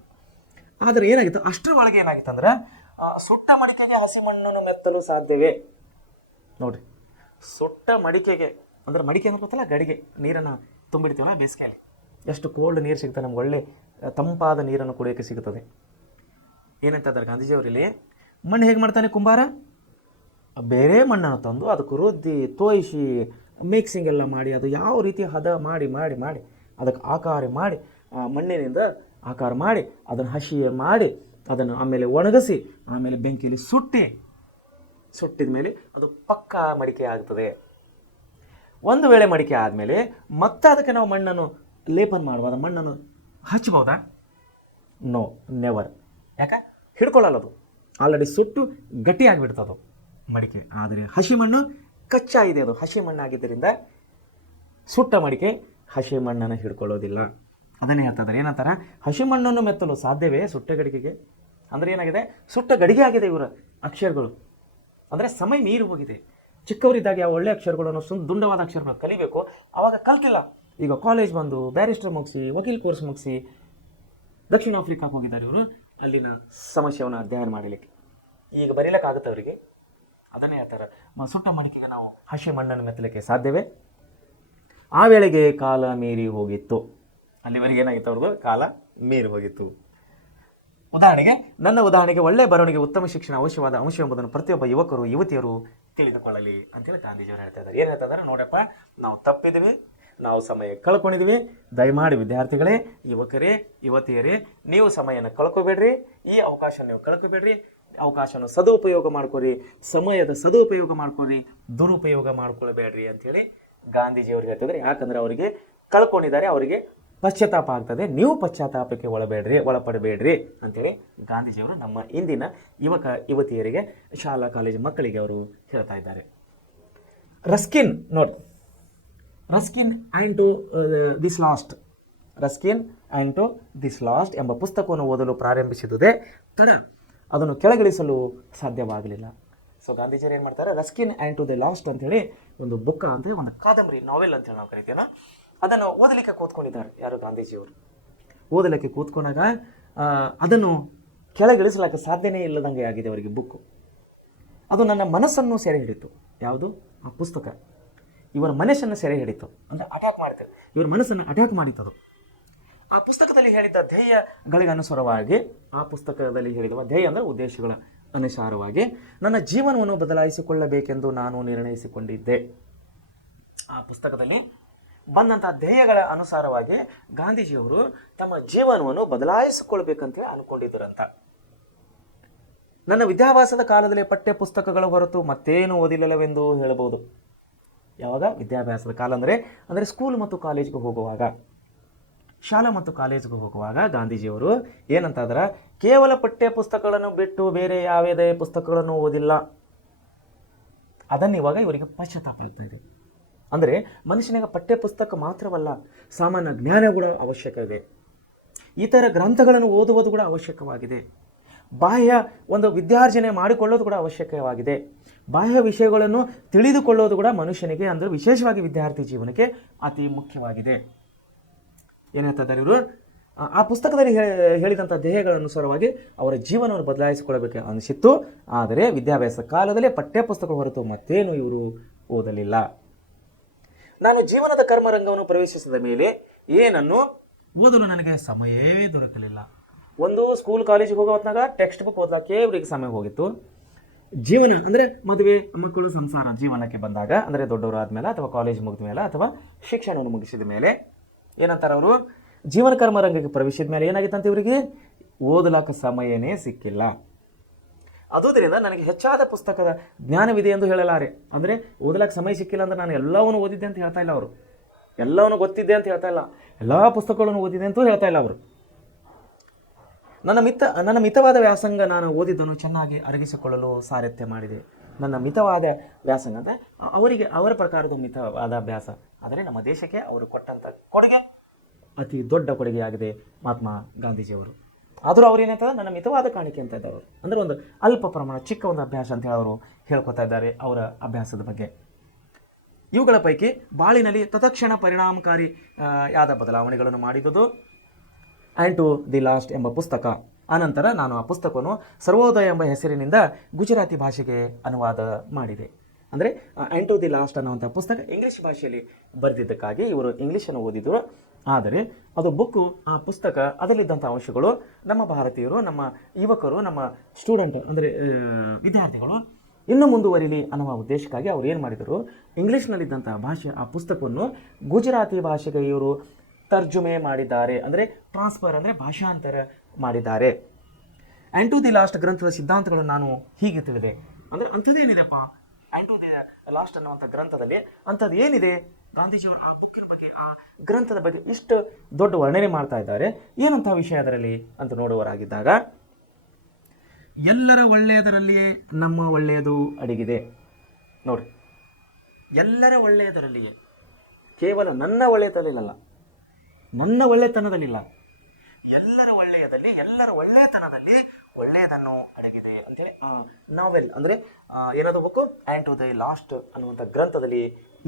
ಆದರೆ ಏನಾಗಿತ್ತು, ಅಷ್ಟರ ಒಳಗೆ ಏನಾಗಿತ್ತು ಅಂದ್ರೆ, ಸುಟ್ಟ ಮಡಿಕೆಗೆ ಹಸಿ ಮಣ್ಣನ್ನು ಮೆತ್ತಲು ಸಾಧ್ಯವೇ? ನೋಡ್ರಿ, ಸುಟ್ಟ ಮಡಿಕೆಗೆ ಅಂದ್ರೆ, ಮಡಿಕೆ ಅಂದ್ರೆ ಗೊತ್ತಲ್ಲ, ಗಡಿಗೆ ನೀರನ್ನು ತುಂಬಿಡ್ತೀವಲ್ಲ ಬೇಸಿಗೆಯಲ್ಲಿ, ಎಷ್ಟು ಕೋಲ್ಡ್ ನೀರು ಸಿಗ್ತದೆ ನಮ್ಗೆ, ಒಳ್ಳೆ ತಂಪಾದ ನೀರನ್ನು ಕುಡಿಯೋಕ್ಕೆ ಸಿಗುತ್ತದೆ. ಏನಂತ ಇದ್ದಾರೆ ಗಾಂಧೀಜಿಯವರಲ್ಲಿ, ಮಣ್ಣು ಹೇಗೆ ಮಾಡ್ತಾನೆ ಕುಂಬಾರ? ಬೇರೆ ಮಣ್ಣನ್ನು ತಂದು ಅದಕ್ಕೆ ರುದ್ದಿ, ತೋಯಿಸಿ, ಮಿಕ್ಸಿಂಗ್ ಎಲ್ಲ ಮಾಡಿ, ಅದು ಯಾವ ರೀತಿ ಹದ ಮಾಡಿ ಮಾಡಿ ಮಾಡಿ ಅದಕ್ಕೆ ಆಕಾರ ಮಾಡಿ, ಮಣ್ಣಿನಿಂದ ಆಕಾರ ಮಾಡಿ, ಅದನ್ನು ಹಸಿ ಮಾಡಿ, ಅದನ್ನು ಆಮೇಲೆ ಒಣಗಿಸಿ, ಆಮೇಲೆ ಬೆಂಕಿಯಲ್ಲಿ ಸುಟ್ಟಿದ ಮೇಲೆ ಅದು ಪಕ್ಕಾ ಮಡಿಕೆ ಆಗ್ತದೆ. ಒಂದು ವೇಳೆ ಮಡಿಕೆ ಆದಮೇಲೆ ಮತ್ತೆ ಅದಕ್ಕೆ ನಾವು ಮಣ್ಣನ್ನು ಲೇಪನ ಮಾಡ್ಬೋದಾ, ಮಣ್ಣನ್ನು ಹಚ್ಬೋದಾ? No, never. ಯಾಕೆ? ಹಿಡ್ಕೊಳ್ಳಲ್ಲ, ಅದು ಆಲ್ರೆಡಿ ಸುಟ್ಟು ಗಟ್ಟಿಯಾಗಿಬಿಡ್ತದು ಮಡಿಕೆ. ಆದರೆ ಹಸಿ ಮಣ್ಣು ಕಚ್ಚಾ ಇದೆ, ಅದು ಹಸಿ ಮಣ್ಣಾಗಿದ್ದರಿಂದ ಸುಟ್ಟ ಮಡಿಕೆ ಹಸಿ ಮಣ್ಣನ್ನು ಹಿಡ್ಕೊಳ್ಳೋದಿಲ್ಲ. ಅದನ್ನೇ ಹೇಳ್ತಾರೆ, ಏನಂತಾರೆ, ಹಸಿ ಮಣ್ಣನ್ನು ಮೆತ್ತಲು ಸಾಧ್ಯವೇ ಸುಟ್ಟ ಗಡಿಗೆಗೆ? ಅಂದರೆ ಏನಾಗಿದೆ, ಸುಟ್ಟ ಗಡಿಗೆ ಆಗಿದೆ ಇವರ ಅಕ್ಷರಗಳು. ಅಂದರೆ ಸಮಯ ಮೀರಿ ಹೋಗಿದೆ. ಚಿಕ್ಕವರಿದ್ದಾಗ ಯಾವ ಒಳ್ಳೆ ಅಕ್ಷರಗಳನ್ನು, ದುಂಡವಾದ ಅಕ್ಷರಗಳನ್ನು ಕಲಿಬೇಕು, ಆವಾಗ ಕಲ್ತಿಲ್ಲ. ಈಗ ಕಾಲೇಜ್ ಬಂದು ಬ್ಯಾರಿಸ್ಟರ್ ಮುಗಿಸಿ, ವಕೀಲ್ ಕೋರ್ಸ್ ಮುಗಿಸಿ ದಕ್ಷಿಣ ಆಫ್ರಿಕಾಕ್ಕೆ ಹೋಗಿದ್ದಾರೆ ಇವರು, ಅಲ್ಲಿನ ಸಮಸ್ಯೆಯನ್ನು ಅಧ್ಯಯನ ಮಾಡಲಿಕ್ಕೆ. ಈಗ ಬರೀಲಿಕ್ಕಾಗುತ್ತೆ ಅವರಿಗೆ. ಅದನ್ನೇ ಹೇಳ್ತಾರೆ, ಸುಟ್ಟ ಮಡಿಕೆಗೆ ನಾವು ಹಸಿ ಮಣ್ಣನ್ನು ಮೆತ್ತಲಿಕ್ಕೆ ಸಾಧ್ಯವೇ? ಆ ವೇಳೆಗೆ ಕಾಲ ಮೀರಿ ಹೋಗಿತ್ತು. ಅಲ್ಲಿವರೆಗೆ ಏನಾಗಿತ್ತು ಅವ್ರದ್ದು, ಕಾಲ ಮೀರಿ ಹೋಗಿತ್ತು. ನನ್ನ ಉದಾಹರಣೆಗೆ ಒಳ್ಳೆಯ ಬರವಣಿಗೆ, ಉತ್ತಮ ಶಿಕ್ಷಣ ಅವಶ್ಯವಾದ ಅಂಶ ಎಂಬುದನ್ನು ಪ್ರತಿಯೊಬ್ಬ ಯುವಕರು, ಯುವತಿಯರು ತಿಳಿದುಕೊಳ್ಳಲಿ ಅಂತೇಳಿ ಗಾಂಧೀಜಿಯವರು ಹೇಳ್ತಾ ಇದ್ದಾರೆ. ಏನು ಹೇಳ್ತಾ ಇದ್ದಾರೆ ನೋಡಪ್ಪ, ನಾವು ತಪ್ಪಿದ್ದೀವಿ, ನಾವು ಸಮಯ ಕಳ್ಕೊಂಡಿದ್ದೀವಿ. ದಯಮಾಡಿ ವಿದ್ಯಾರ್ಥಿಗಳೇ, ಯುವಕರೇ, ಯುವತಿಯರೇ, ನೀವು ಸಮಯನ ಕಳ್ಕೊಬೇಡ್ರಿ, ಈ ಅವಕಾಶ ನೀವು ಕಳ್ಕೊಬೇಡ್ರಿ. ಅವಕಾಶವನ್ನು ಸದುಪಯೋಗ ಮಾಡ್ಕೊರಿ, ಸಮಯದ ಸದುಪಯೋಗ ಮಾಡ್ಕೊರಿ, ದುರುಪಯೋಗ ಮಾಡ್ಕೊಳ್ಬೇಡ್ರಿ ಅಂತೇಳಿ ಗಾಂಧೀಜಿಯವ್ರಿಗೆ ಹೇಳ್ತಿದ್ರೆ. ಯಾಕಂದ್ರೆ ಅವರಿಗೆ ಕಳ್ಕೊಂಡಿದ್ದಾರೆ, ಅವರಿಗೆ ಪಶ್ಚಾತ್ತಾಪ ಆಗ್ತದೆ, ನೀವು ಪಶ್ಚಾತ್ತಾಪಕ್ಕೆ ಒಳಪಡಬೇಡ್ರಿ ಅಂತೇಳಿ ಗಾಂಧೀಜಿಯವರು ನಮ್ಮ ಇಂದಿನ ಯುವತಿಯರಿಗೆ, ಶಾಲಾ ಕಾಲೇಜು ಮಕ್ಕಳಿಗೆ ಅವರು ಹೇಳ್ತಾ ಇದ್ದಾರೆ. ರಸ್ಕಿನ್ ನೋಡಿ, Ruskin and to this last, Ruskin and to this last ಎಂಬ ಪುಸ್ತಕವನ್ನು ಓದಲು ಪ್ರಾರಂಭಿಸಿದುದೇ ತಡ, ಅದನ್ನು ಕೆಳಗಿಳಿಸಲು ಸಾಧ್ಯವಾಗಲಿಲ್ಲ. ಸೊ ಗಾಂಧೀಜಿಯರು ಏನು ಮಾಡ್ತಾರೆ, Ruskin and to the last ಅಂತೇಳಿ ಒಂದು ಬುಕ್ ಅಂತೇಳಿ ಒಂದು ಕಾದಂಬರಿ, ನಾವೆಲ್ ಅಂತೇಳಿ ನಾವು ಕರಿತೀವಲ್ಲ, ಅದನ್ನು ಓದಲಿಕ್ಕೆ ಕೂತ್ಕೊಂಡಿದ್ದಾರೆ. ಯಾರು? ಗಾಂಧೀಜಿಯವರು ಓದಲಿಕ್ಕೆ ಕೂತ್ಕೊಂಡಾಗ ಅದನ್ನು ಕೆಳಗಿಳಿಸಲಿಕ್ಕೆ ಸಾಧ್ಯನೇ ಇಲ್ಲದಂಗೆ ಆಗಿದೆ ಅವರಿಗೆ ಬುಕ್ಕು. ಅದು ನನ್ನ ಮನಸ್ಸನ್ನು ಸೆರೆ ಹಿಡಿತು. ಯಾವುದು? ಆ ಪುಸ್ತಕ ಇವರ ಮನಸ್ಸನ್ನು ಸೆರೆ ಹಿಡಿತು, ಅಂದರೆ ಅಟ್ಯಾಕ್ ಮಾಡ್ತೇವೆ, ಇವರ ಮನಸ್ಸನ್ನು ಅಟ್ಯಾಕ್ ಮಾಡಿತದು. ಆ ಪುಸ್ತಕದಲ್ಲಿ ಹೇಳಿದ ಧ್ಯೇಯಗಳಿಗೆ ಅನುಸಾರವಾಗಿ, ಆ ಪುಸ್ತಕದಲ್ಲಿ ಹೇಳಿದ ಧ್ಯೇಯ ಅಂದರೆ ಉದ್ದೇಶಗಳ ಅನುಸಾರವಾಗಿ ನನ್ನ ಜೀವನವನ್ನು ಬದಲಾಯಿಸಿಕೊಳ್ಳಬೇಕೆಂದು ನಾನು ನಿರ್ಣಯಿಸಿಕೊಂಡಿದ್ದೆ. ಆ ಪುಸ್ತಕದಲ್ಲಿ ಬಂದಂಥ ಧ್ಯೇಯಗಳ ಅನುಸಾರವಾಗಿ ಗಾಂಧೀಜಿಯವರು ತಮ್ಮ ಜೀವನವನ್ನು ಬದಲಾಯಿಸಿಕೊಳ್ಬೇಕಂತೇಳಿ ಅನ್ಕೊಂಡಿದ್ದರಂತ. ನನ್ನ ವಿದ್ಯಾಭ್ಯಾಸದ ಕಾಲದಲ್ಲಿ ಪಠ್ಯ ಪುಸ್ತಕಗಳ ಹೊರತು ಮತ್ತೇನು ಓದಿಲ್ಲವೆಂದು ಹೇಳಬಹುದು. ಯಾವಾಗ? ವಿದ್ಯಾಭ್ಯಾಸದ ಕಾಲ ಅಂದರೆ ಸ್ಕೂಲ್ ಮತ್ತು ಕಾಲೇಜ್ಗೆ ಹೋಗುವಾಗ, ಶಾಲಾ ಮತ್ತು ಕಾಲೇಜ್ಗೆ ಹೋಗುವಾಗ ಗಾಂಧೀಜಿಯವರು ಏನಂತಾದ್ರೆ, ಕೇವಲ ಪಠ್ಯ ಪುಸ್ತಕಗಳನ್ನು ಬಿಟ್ಟು ಬೇರೆ ಯಾವುದೇ ಪುಸ್ತಕಗಳನ್ನು ಓದಿಲ್ಲ. ಅದನ್ನು ಇವಾಗ ಇವರಿಗೆ ಪಶ್ಚಾತ್ತಾಪ ಆಗ್ತಾ ಇದೆ. ಅಂದರೆ ಮನುಷ್ಯನಿಗೆ ಪಠ್ಯ ಪುಸ್ತಕ ಮಾತ್ರವಲ್ಲ, ಸಾಮಾನ್ಯ ಜ್ಞಾನ ಕೂಡ ಅವಶ್ಯಕ ಇದೆ. ಇತರ ಗ್ರಂಥಗಳನ್ನು ಓದುವುದು ಕೂಡ ಅವಶ್ಯಕವಾಗಿದೆ. ಬಾಹ್ಯ ಒಂದು ವಿದ್ಯಾರ್ಜನೆ ಮಾಡಿಕೊಳ್ಳೋದು ಕೂಡ ಅವಶ್ಯಕವಾಗಿದೆ. ಬಾಹ್ಯ ವಿಷಯಗಳನ್ನು ತಿಳಿದುಕೊಳ್ಳೋದು ಕೂಡ ಮನುಷ್ಯನಿಗೆ, ಅಂದರೆ ವಿಶೇಷವಾಗಿ ವಿದ್ಯಾರ್ಥಿ ಜೀವನಕ್ಕೆ ಅತಿ ಮುಖ್ಯವಾಗಿದೆ. ಏನು ಹೇಳ್ತಿದ್ದಾರೆ ಇವರು? ಆ ಪುಸ್ತಕದಲ್ಲಿ ಹೇಳಿದಂಥ ಧ್ಯೇಯಗಳ ಅನುಸಾರವಾಗಿ ಅವರ ಜೀವನವನ್ನು ಬದಲಾಯಿಸಿಕೊಳ್ಳಬೇಕು ಅನಿಸಿತ್ತು. ಆದರೆ ವಿದ್ಯಾಭ್ಯಾಸ ಕಾಲದಲ್ಲಿ ಪಠ್ಯ ಪುಸ್ತಕ ಹೊರತು ಮತ್ತೇನು ಇವರು ಓದಲಿಲ್ಲ. ನಾನು ಜೀವನದ ಕರ್ಮರಂಗವನ್ನು ಪ್ರವೇಶಿಸಿದ ಮೇಲೆ ಏನನ್ನು ಓದಲು ನನಗೆ ಸಮಯವೇ ದೊರಕಲಿಲ್ಲ. ಒಂದು ಸ್ಕೂಲ್ ಕಾಲೇಜಿಗೆ ಹೋಗೋ ಹೊತ್ನಾಗ ಟೆಕ್ಸ್ಟ್ ಬುಕ್ ಓದಲಿಕ್ಕೆ ಇವರಿಗೆ ಸಮಯ ಹೋಗಿತ್ತು. ಜೀವನ ಅಂದರೆ ಮದುವೆ, ಮಕ್ಕಳು, ಸಂಸಾರ ಜೀವನಕ್ಕೆ ಬಂದಾಗ, ಅಂದರೆ ದೊಡ್ಡವರು ಆದಮೇಲೆ ಅಥವಾ ಕಾಲೇಜ್ ಮುಗಿದ ಮೇಲೆ ಅಥವಾ ಶಿಕ್ಷಣವನ್ನು ಮುಗಿಸಿದ ಮೇಲೆ ಏನಂತಾರೆ ಅವರು, ಜೀವನ ಕರ್ಮರಂಗಕ್ಕೆ ಪ್ರವೇಶಿಸಿದ ಮೇಲೆ ಏನಾಗಿತ್ತಂತ ಇವರಿಗೆ ಓದಲಾಕ ಸಮಯನೇ ಸಿಕ್ಕಿಲ್ಲ. ಅದುದರಿಂದ ನನಗೆ ಹೆಚ್ಚಾದ ಪುಸ್ತಕದ ಜ್ಞಾನವಿದೆ ಎಂದು ಹೇಳಲಾರೆ. ಅಂದರೆ ಓದಲಾಕ ಸಮಯ ಸಿಕ್ಕಿಲ್ಲ ಅಂದರೆ ನಾನು ಎಲ್ಲವನ್ನು ಓದಿದ್ದೆ ಅಂತ ಹೇಳ್ತಾ ಇಲ್ಲ ಅವರು, ಎಲ್ಲವನ್ನು ಗೊತ್ತಿದ್ದೆ ಅಂತ ಹೇಳ್ತಾ ಇಲ್ಲ, ಎಲ್ಲ ಪುಸ್ತಕಗಳನ್ನು ಓದಿದೆ ಅಂತೂ ಹೇಳ್ತಾ ಇಲ್ಲ ಅವರು. ನನ್ನ ಮಿತವಾದ ವ್ಯಾಸಂಗ ನಾನು ಓದಿದ್ದನ್ನು ಚೆನ್ನಾಗಿ ಅರಗಿಸಿಕೊಳ್ಳಲು ಸಾರಥ್ಯ ಮಾಡಿದೆ. ನನ್ನ ಮಿತವಾದ ವ್ಯಾಸಂಗ ಅಂದರೆ ಅವರ ಪ್ರಕಾರದ ಮಿತವಾದ ಅಭ್ಯಾಸ. ಆದರೆ ನಮ್ಮ ದೇಶಕ್ಕೆ ಅವರು ಕೊಟ್ಟಂಥ ಕೊಡುಗೆ ಅತಿ ದೊಡ್ಡ ಕೊಡುಗೆಯಾಗಿದೆ ಮಹಾತ್ಮ ಗಾಂಧೀಜಿಯವರು. ಆದರೂ ಅವ್ರು ಏನಂತಂದ್ರೆ ನನ್ನ ಮಿತವಾದ ಕಾಣಿಕೆ ಅಂತ ಇದ್ದವರು, ಅಂದರೆ ಒಂದು ಅಲ್ಪ ಪ್ರಮಾಣ ಚಿಕ್ಕ ಒಂದು ಅಭ್ಯಾಸ ಅಂತ ಹೇಳಿ ಅವರು ಹೇಳ್ಕೊತಾ ಇದ್ದಾರೆ ಅವರ ಅಭ್ಯಾಸದ ಬಗ್ಗೆ. ಇವುಗಳ ಪೈಕಿ ಬಾಳಿನಲ್ಲಿ ತತ್ಕ್ಷಣ ಪರಿಣಾಮಕಾರಿ ಯಾದ ಬದಲಾವಣೆಗಳನ್ನು ಮಾಡಿದುದು ಆ್ಯಂಡ್ ಟು ದಿ ಲಾಸ್ಟ್ ಎಂಬ ಪುಸ್ತಕ. ಆನಂತರ ನಾನು ಆ ಪುಸ್ತಕವನ್ನು ಸರ್ವೋದಯ ಎಂಬ ಹೆಸರಿನಿಂದ ಗುಜರಾತಿ ಭಾಷೆಗೆ ಅನುವಾದ ಮಾಡಿದೆ. ಅಂದರೆ ಆ್ಯಂಡ್ ಟು ದಿ ಲಾಸ್ಟ್ ಅನ್ನುವಂಥ ಪುಸ್ತಕ ಇಂಗ್ಲೀಷ್ ಭಾಷೆಯಲ್ಲಿ ಬರೆದಿದ್ದಕ್ಕಾಗಿ ಇವರು ಇಂಗ್ಲೀಷನ್ನು ಓದಿದರು. ಆದರೆ ಅದು ಬುಕ್ಕು, ಆ ಪುಸ್ತಕ, ಅದರಲ್ಲಿದ್ದಂಥ ಅಂಶಗಳು ನಮ್ಮ ಭಾರತೀಯರು, ನಮ್ಮ ಯುವಕರು, ನಮ್ಮ ಸ್ಟೂಡೆಂಟ್ ಅಂದರೆ ವಿದ್ಯಾರ್ಥಿಗಳು ಇನ್ನೂ ಮುಂದುವರಿಲಿ ಅನ್ನುವ ಉದ್ದೇಶಕ್ಕಾಗಿ ಅವರು ಏನು ಮಾಡಿದರು, ಇಂಗ್ಲೀಷ್ನಲ್ಲಿದ್ದಂಥ ಭಾಷೆ ಆ ಪುಸ್ತಕವನ್ನು ಗುಜರಾತಿ ಭಾಷೆಗೆ ಇವರು ತರ್ಜುಮೆ ಮಾಡಿದ್ದಾರೆ. ಅಂದರೆ ಟ್ರಾನ್ಸ್ಫರ್ ಅಂದರೆ ಭಾಷಾಂತರ ಮಾಡಿದ್ದಾರೆ. ಆ್ಯಂಡ್ ಟು ದಿ ಲಾಸ್ಟ್ ಗ್ರಂಥದ ಸಿದ್ಧಾಂತಗಳನ್ನು ನಾನು ಹೀಗೆ ತಿಳಿದೆ. ಅಂದರೆ ಅಂಥದ್ದೇನಿದೆಪ್ಪ ಆ್ಯಂಡ್ ಟು ದಿ ಲಾಸ್ಟ್ ಅನ್ನುವಂಥ ಗ್ರಂಥದಲ್ಲಿ ಅಂಥದ್ದು ಏನಿದೆ? ಗಾಂಧೀಜಿಯವರು ಆ ಬುಕ್ಕಿನ ಬಗ್ಗೆ, ಆ ಗ್ರಂಥದ ಬಗ್ಗೆ ಇಷ್ಟು ದೊಡ್ಡ ವರ್ಣನೆ ಮಾಡ್ತಾ ಇದ್ದಾರೆ. ಏನಂಥ ವಿಷಯ ಅದರಲ್ಲಿ ಅಂತ ನೋಡುವರಾಗಿದ್ದಾಗ, ಎಲ್ಲರ ಒಳ್ಳೆಯದರಲ್ಲಿಯೇ ನಮ್ಮ ಒಳ್ಳೆಯದು ಅಡಗಿದೆ. ನೋಡಿ, ಎಲ್ಲರ ಒಳ್ಳೆಯದರಲ್ಲಿಯೇ, ಕೇವಲ ನನ್ನ ಒಳ್ಳೆಯದಲ್ಲಿಲ್ಲ, ನನ್ನ ಒಳ್ಳೆತನದಲ್ಲಿಲ್ಲ, ಎಲ್ಲರ ಒಳ್ಳೆಯದಲ್ಲಿ, ಎಲ್ಲರ ಒಳ್ಳೆಯತನದಲ್ಲಿ ಒಳ್ಳೆಯದನ್ನು ಅಡಗಿದೆ ಅಂತೇಳಿ ನಾವೆಲ್ ಅಂದರೆ ಏನಾದರೂ ಬೇಕು ಆ್ಯಂಡ್ ಟು ದಿ ಲಾಸ್ಟ್ ಅನ್ನುವಂಥ ಗ್ರಂಥದಲ್ಲಿ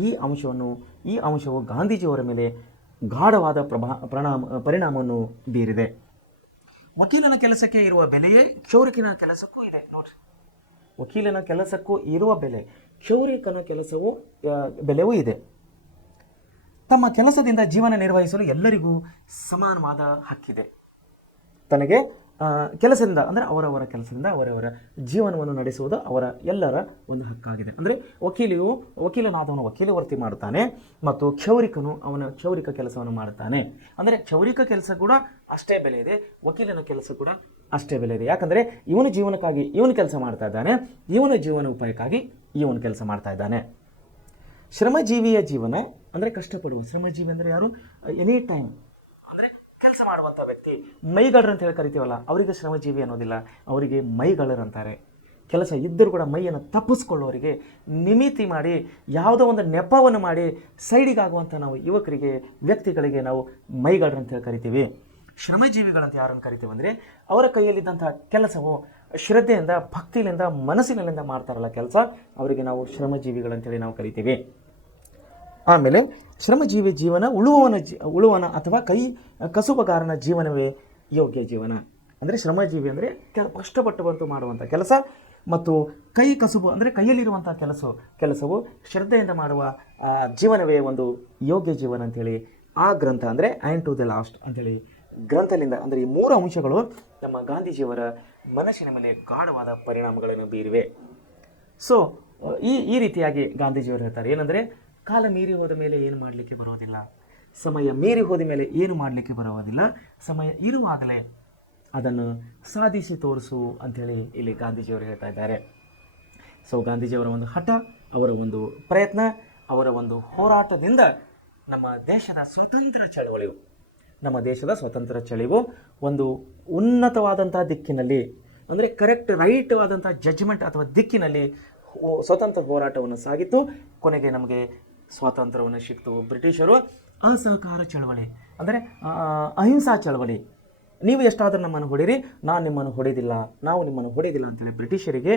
ಈ ಅಂಶವು ಗಾಂಧೀಜಿಯವರ ಮೇಲೆ ಗಾಢವಾದ ಪರಿಣಾಮವನ್ನು ಬೀರಿದೆ. ವಕೀಲನ ಕೆಲಸಕ್ಕೆ ಇರುವ ಬೆಲೆಯೇ ಕ್ಷೌರಿಕನ ಕೆಲಸಕ್ಕೂ ಇದೆ. ನೋಡ್ರಿ, ವಕೀಲನ ಕೆಲಸಕ್ಕೂ ಇರುವ ಬೆಲೆ ಕ್ಷೌರಿಕನ ಕೆಲಸವೂ ಬೆಲೆಯೂ ಇದೆ. ತಮ್ಮ ಕೆಲಸದಿಂದ ಜೀವನ ನಿರ್ವಹಿಸಲು ಎಲ್ಲರಿಗೂ ಸಮಾನವಾದ ಹಕ್ಕಿದೆ. ತನಗೆ ಕೆಲಸದಿಂದ ಅಂದರೆ ಅವರವರ ಕೆಲಸದಿಂದ ಅವರವರ ಜೀವನವನ್ನು ನಡೆಸುವುದು ಅವರ ಎಲ್ಲರ ಒಂದು ಹಕ್ಕಾಗಿದೆ. ಅಂದರೆ ವಕೀಲನಾದವನು ವಕೀಲ ವೃತ್ತಿ ಮಾಡುತ್ತಾನೆ ಮತ್ತು ಕ್ಷೌರಿಕನು ಅವನ ಕ್ಷೌರಿಕ ಕೆಲಸವನ್ನು ಮಾಡುತ್ತಾನೆ. ಅಂದರೆ ಕ್ಷೌರಿಕ ಕೆಲಸ ಕೂಡ ಅಷ್ಟೇ ಬೆಲೆ ಇದೆ, ವಕೀಲನ ಕೆಲಸ ಕೂಡ ಅಷ್ಟೇ ಬೆಲೆ ಇದೆ. ಯಾಕಂದರೆ ಇವನು ಜೀವನಕ್ಕಾಗಿ ಇವನು ಕೆಲಸ ಮಾಡ್ತಾ ಇದ್ದಾನೆ, ಇವನ ಜೀವನ ಉಪಾಯಕ್ಕಾಗಿ ಇವನು ಕೆಲಸ ಮಾಡ್ತಾ ಇದ್ದಾನೆ. ಶ್ರಮಜೀವಿಯ ಜೀವನ ಅಂದರೆ ಕಷ್ಟಪಡುವ. ಶ್ರಮಜೀವಿ ಅಂದರೆ ಯಾರು? ಎನಿ ಟೈಮ್ ಅಂದರೆ ಕೆಲಸ ಮಾಡುವಂಥ ವ್ಯಕ್ತಿ. ಮೈಗಳರು ಅಂತ ಹೇಳಿ ಕರಿತೀವಲ್ಲ, ಅವರಿಗೆ ಶ್ರಮಜೀವಿ ಅನ್ನೋದಿಲ್ಲ, ಅವರಿಗೆ ಮೈಗಳರು ಅಂತಾರೆ. ಕೆಲಸ ಇದ್ದರೂ ಕೂಡ ಮೈಯನ್ನು ತಪ್ಪಿಸ್ಕೊಳ್ಳೋರಿಗೆ ನಿಮಿತಿ ಮಾಡಿ ಯಾವುದೋ ಒಂದು ನೆಪವನ್ನು ಮಾಡಿ ಸೈಡಿಗಾಗುವಂಥ ನಾವು ಯುವಕರಿಗೆ, ವ್ಯಕ್ತಿಗಳಿಗೆ ನಾವು ಮೈಗಳರು ಅಂತ ಹೇಳಿ ಕರಿತೀವಿ. ಶ್ರಮಜೀವಿಗಳಂತ ಯಾರನ್ನು ಕರಿತೀವಿ ಅಂದರೆ ಅವರ ಕೈಯಲ್ಲಿದ್ದಂಥ ಕೆಲಸವು ಶ್ರದ್ಧೆಯಿಂದ, ಭಕ್ತಿಯಿಂದ, ಮನಸ್ಸಿನಲ್ಲಿಂದ ಮಾಡ್ತಾರಲ್ಲ ಕೆಲಸ, ಅವರಿಗೆ ನಾವು ಶ್ರಮಜೀವಿಗಳಂತೇಳಿ ನಾವು ಕರಿತೀವಿ. ಆಮೇಲೆ ಶ್ರಮಜೀವಿ ಜೀವನ ಉಳುವನ ಅಥವಾ ಕೈ ಕಸುಬುಗಾರನ ಜೀವನವೇ ಯೋಗ್ಯ ಜೀವನ. ಅಂದರೆ ಶ್ರಮಜೀವಿ ಅಂದರೆ ಕಷ್ಟಪಟ್ಟು ಬಂತು ಮಾಡುವಂಥ ಕೆಲಸ, ಮತ್ತು ಕೈ ಕಸುಬು ಅಂದರೆ ಕೈಯಲ್ಲಿರುವಂಥ ಕೆಲಸವು ಶ್ರದ್ಧೆಯಿಂದ ಮಾಡುವ ಜೀವನವೇ ಒಂದು ಯೋಗ್ಯ ಜೀವನ ಅಂಥೇಳಿ ಆ ಗ್ರಂಥ ಅಂದರೆ ಆ್ಯಂಡ್ ಟು ದ ಲಾಸ್ಟ್ ಅಂಥೇಳಿ ಗ್ರಂಥದಿಂದ, ಅಂದರೆ ಈ 3 ಅಂಶಗಳು ನಮ್ಮ ಗಾಂಧೀಜಿಯವರ ಮನಸ್ಸಿನ ಮೇಲೆ ಗಾಢವಾದ ಪರಿಣಾಮಗಳನ್ನು ಬೀರಿವೆ. ಸೊ ಈ ರೀತಿಯಾಗಿ ಗಾಂಧೀಜಿಯವರು ಹೇಳ್ತಾರೆ ಏನಂದರೆ, ಕಾಲ ಮೀರಿ ಹೋದ ಮೇಲೆ ಏನು ಮಾಡಲಿಕ್ಕೆ ಬರೋದಿಲ್ಲ, ಸಮಯ ಮೀರಿ ಹೋದ ಮೇಲೆ ಏನು ಮಾಡಲಿಕ್ಕೆ ಬರೋದಿಲ್ಲ, ಸಮಯ ಇರುವಾಗಲೇ ಅದನ್ನು ಸಾಧಿಸಿ ತೋರಿಸು ಅಂಥೇಳಿ ಇಲ್ಲಿ ಗಾಂಧೀಜಿಯವರು ಹೇಳ್ತಾ ಇದ್ದಾರೆ. ಸೊ ಗಾಂಧೀಜಿಯವರ ಒಂದು ಹಠ, ಅವರ ಒಂದು ಪ್ರಯತ್ನ, ಅವರ ಒಂದು ಹೋರಾಟದಿಂದ ನಮ್ಮ ದೇಶದ ಸ್ವತಂತ್ರ ಚಳವಳಿಯು ಒಂದು ಉನ್ನತವಾದಂಥ ದಿಕ್ಕಿನಲ್ಲಿ, ಅಂದರೆ ಕರೆಕ್ಟ್ ರೈಟ್ವಾದಂಥ ಜಡ್ಜ್ಮೆಂಟ್ ಅಥವಾ ದಿಕ್ಕಿನಲ್ಲಿ ಸ್ವತಂತ್ರ ಹೋರಾಟವನ್ನು ಸಾಗಿತ್ತು. ಕೊನೆಗೆ ನಮಗೆ ಸ್ವಾತಂತ್ರ್ಯವನ್ನು ಸಿಕ್ತು. ಬ್ರಿಟಿಷರು ಅಸಹಕಾರ ಚಳವಳಿ ಅಂದರೆ ಅಹಿಂಸಾ ಚಳವಳಿ, ನೀವು ಎಷ್ಟಾದರೂ ನಮ್ಮನ್ನು ಹೊಡೀರಿ, ನಾವು ನಿಮ್ಮನ್ನು ಹೊಡೆದಿಲ್ಲ ಅಂತೇಳಿ ಬ್ರಿಟಿಷರಿಗೆ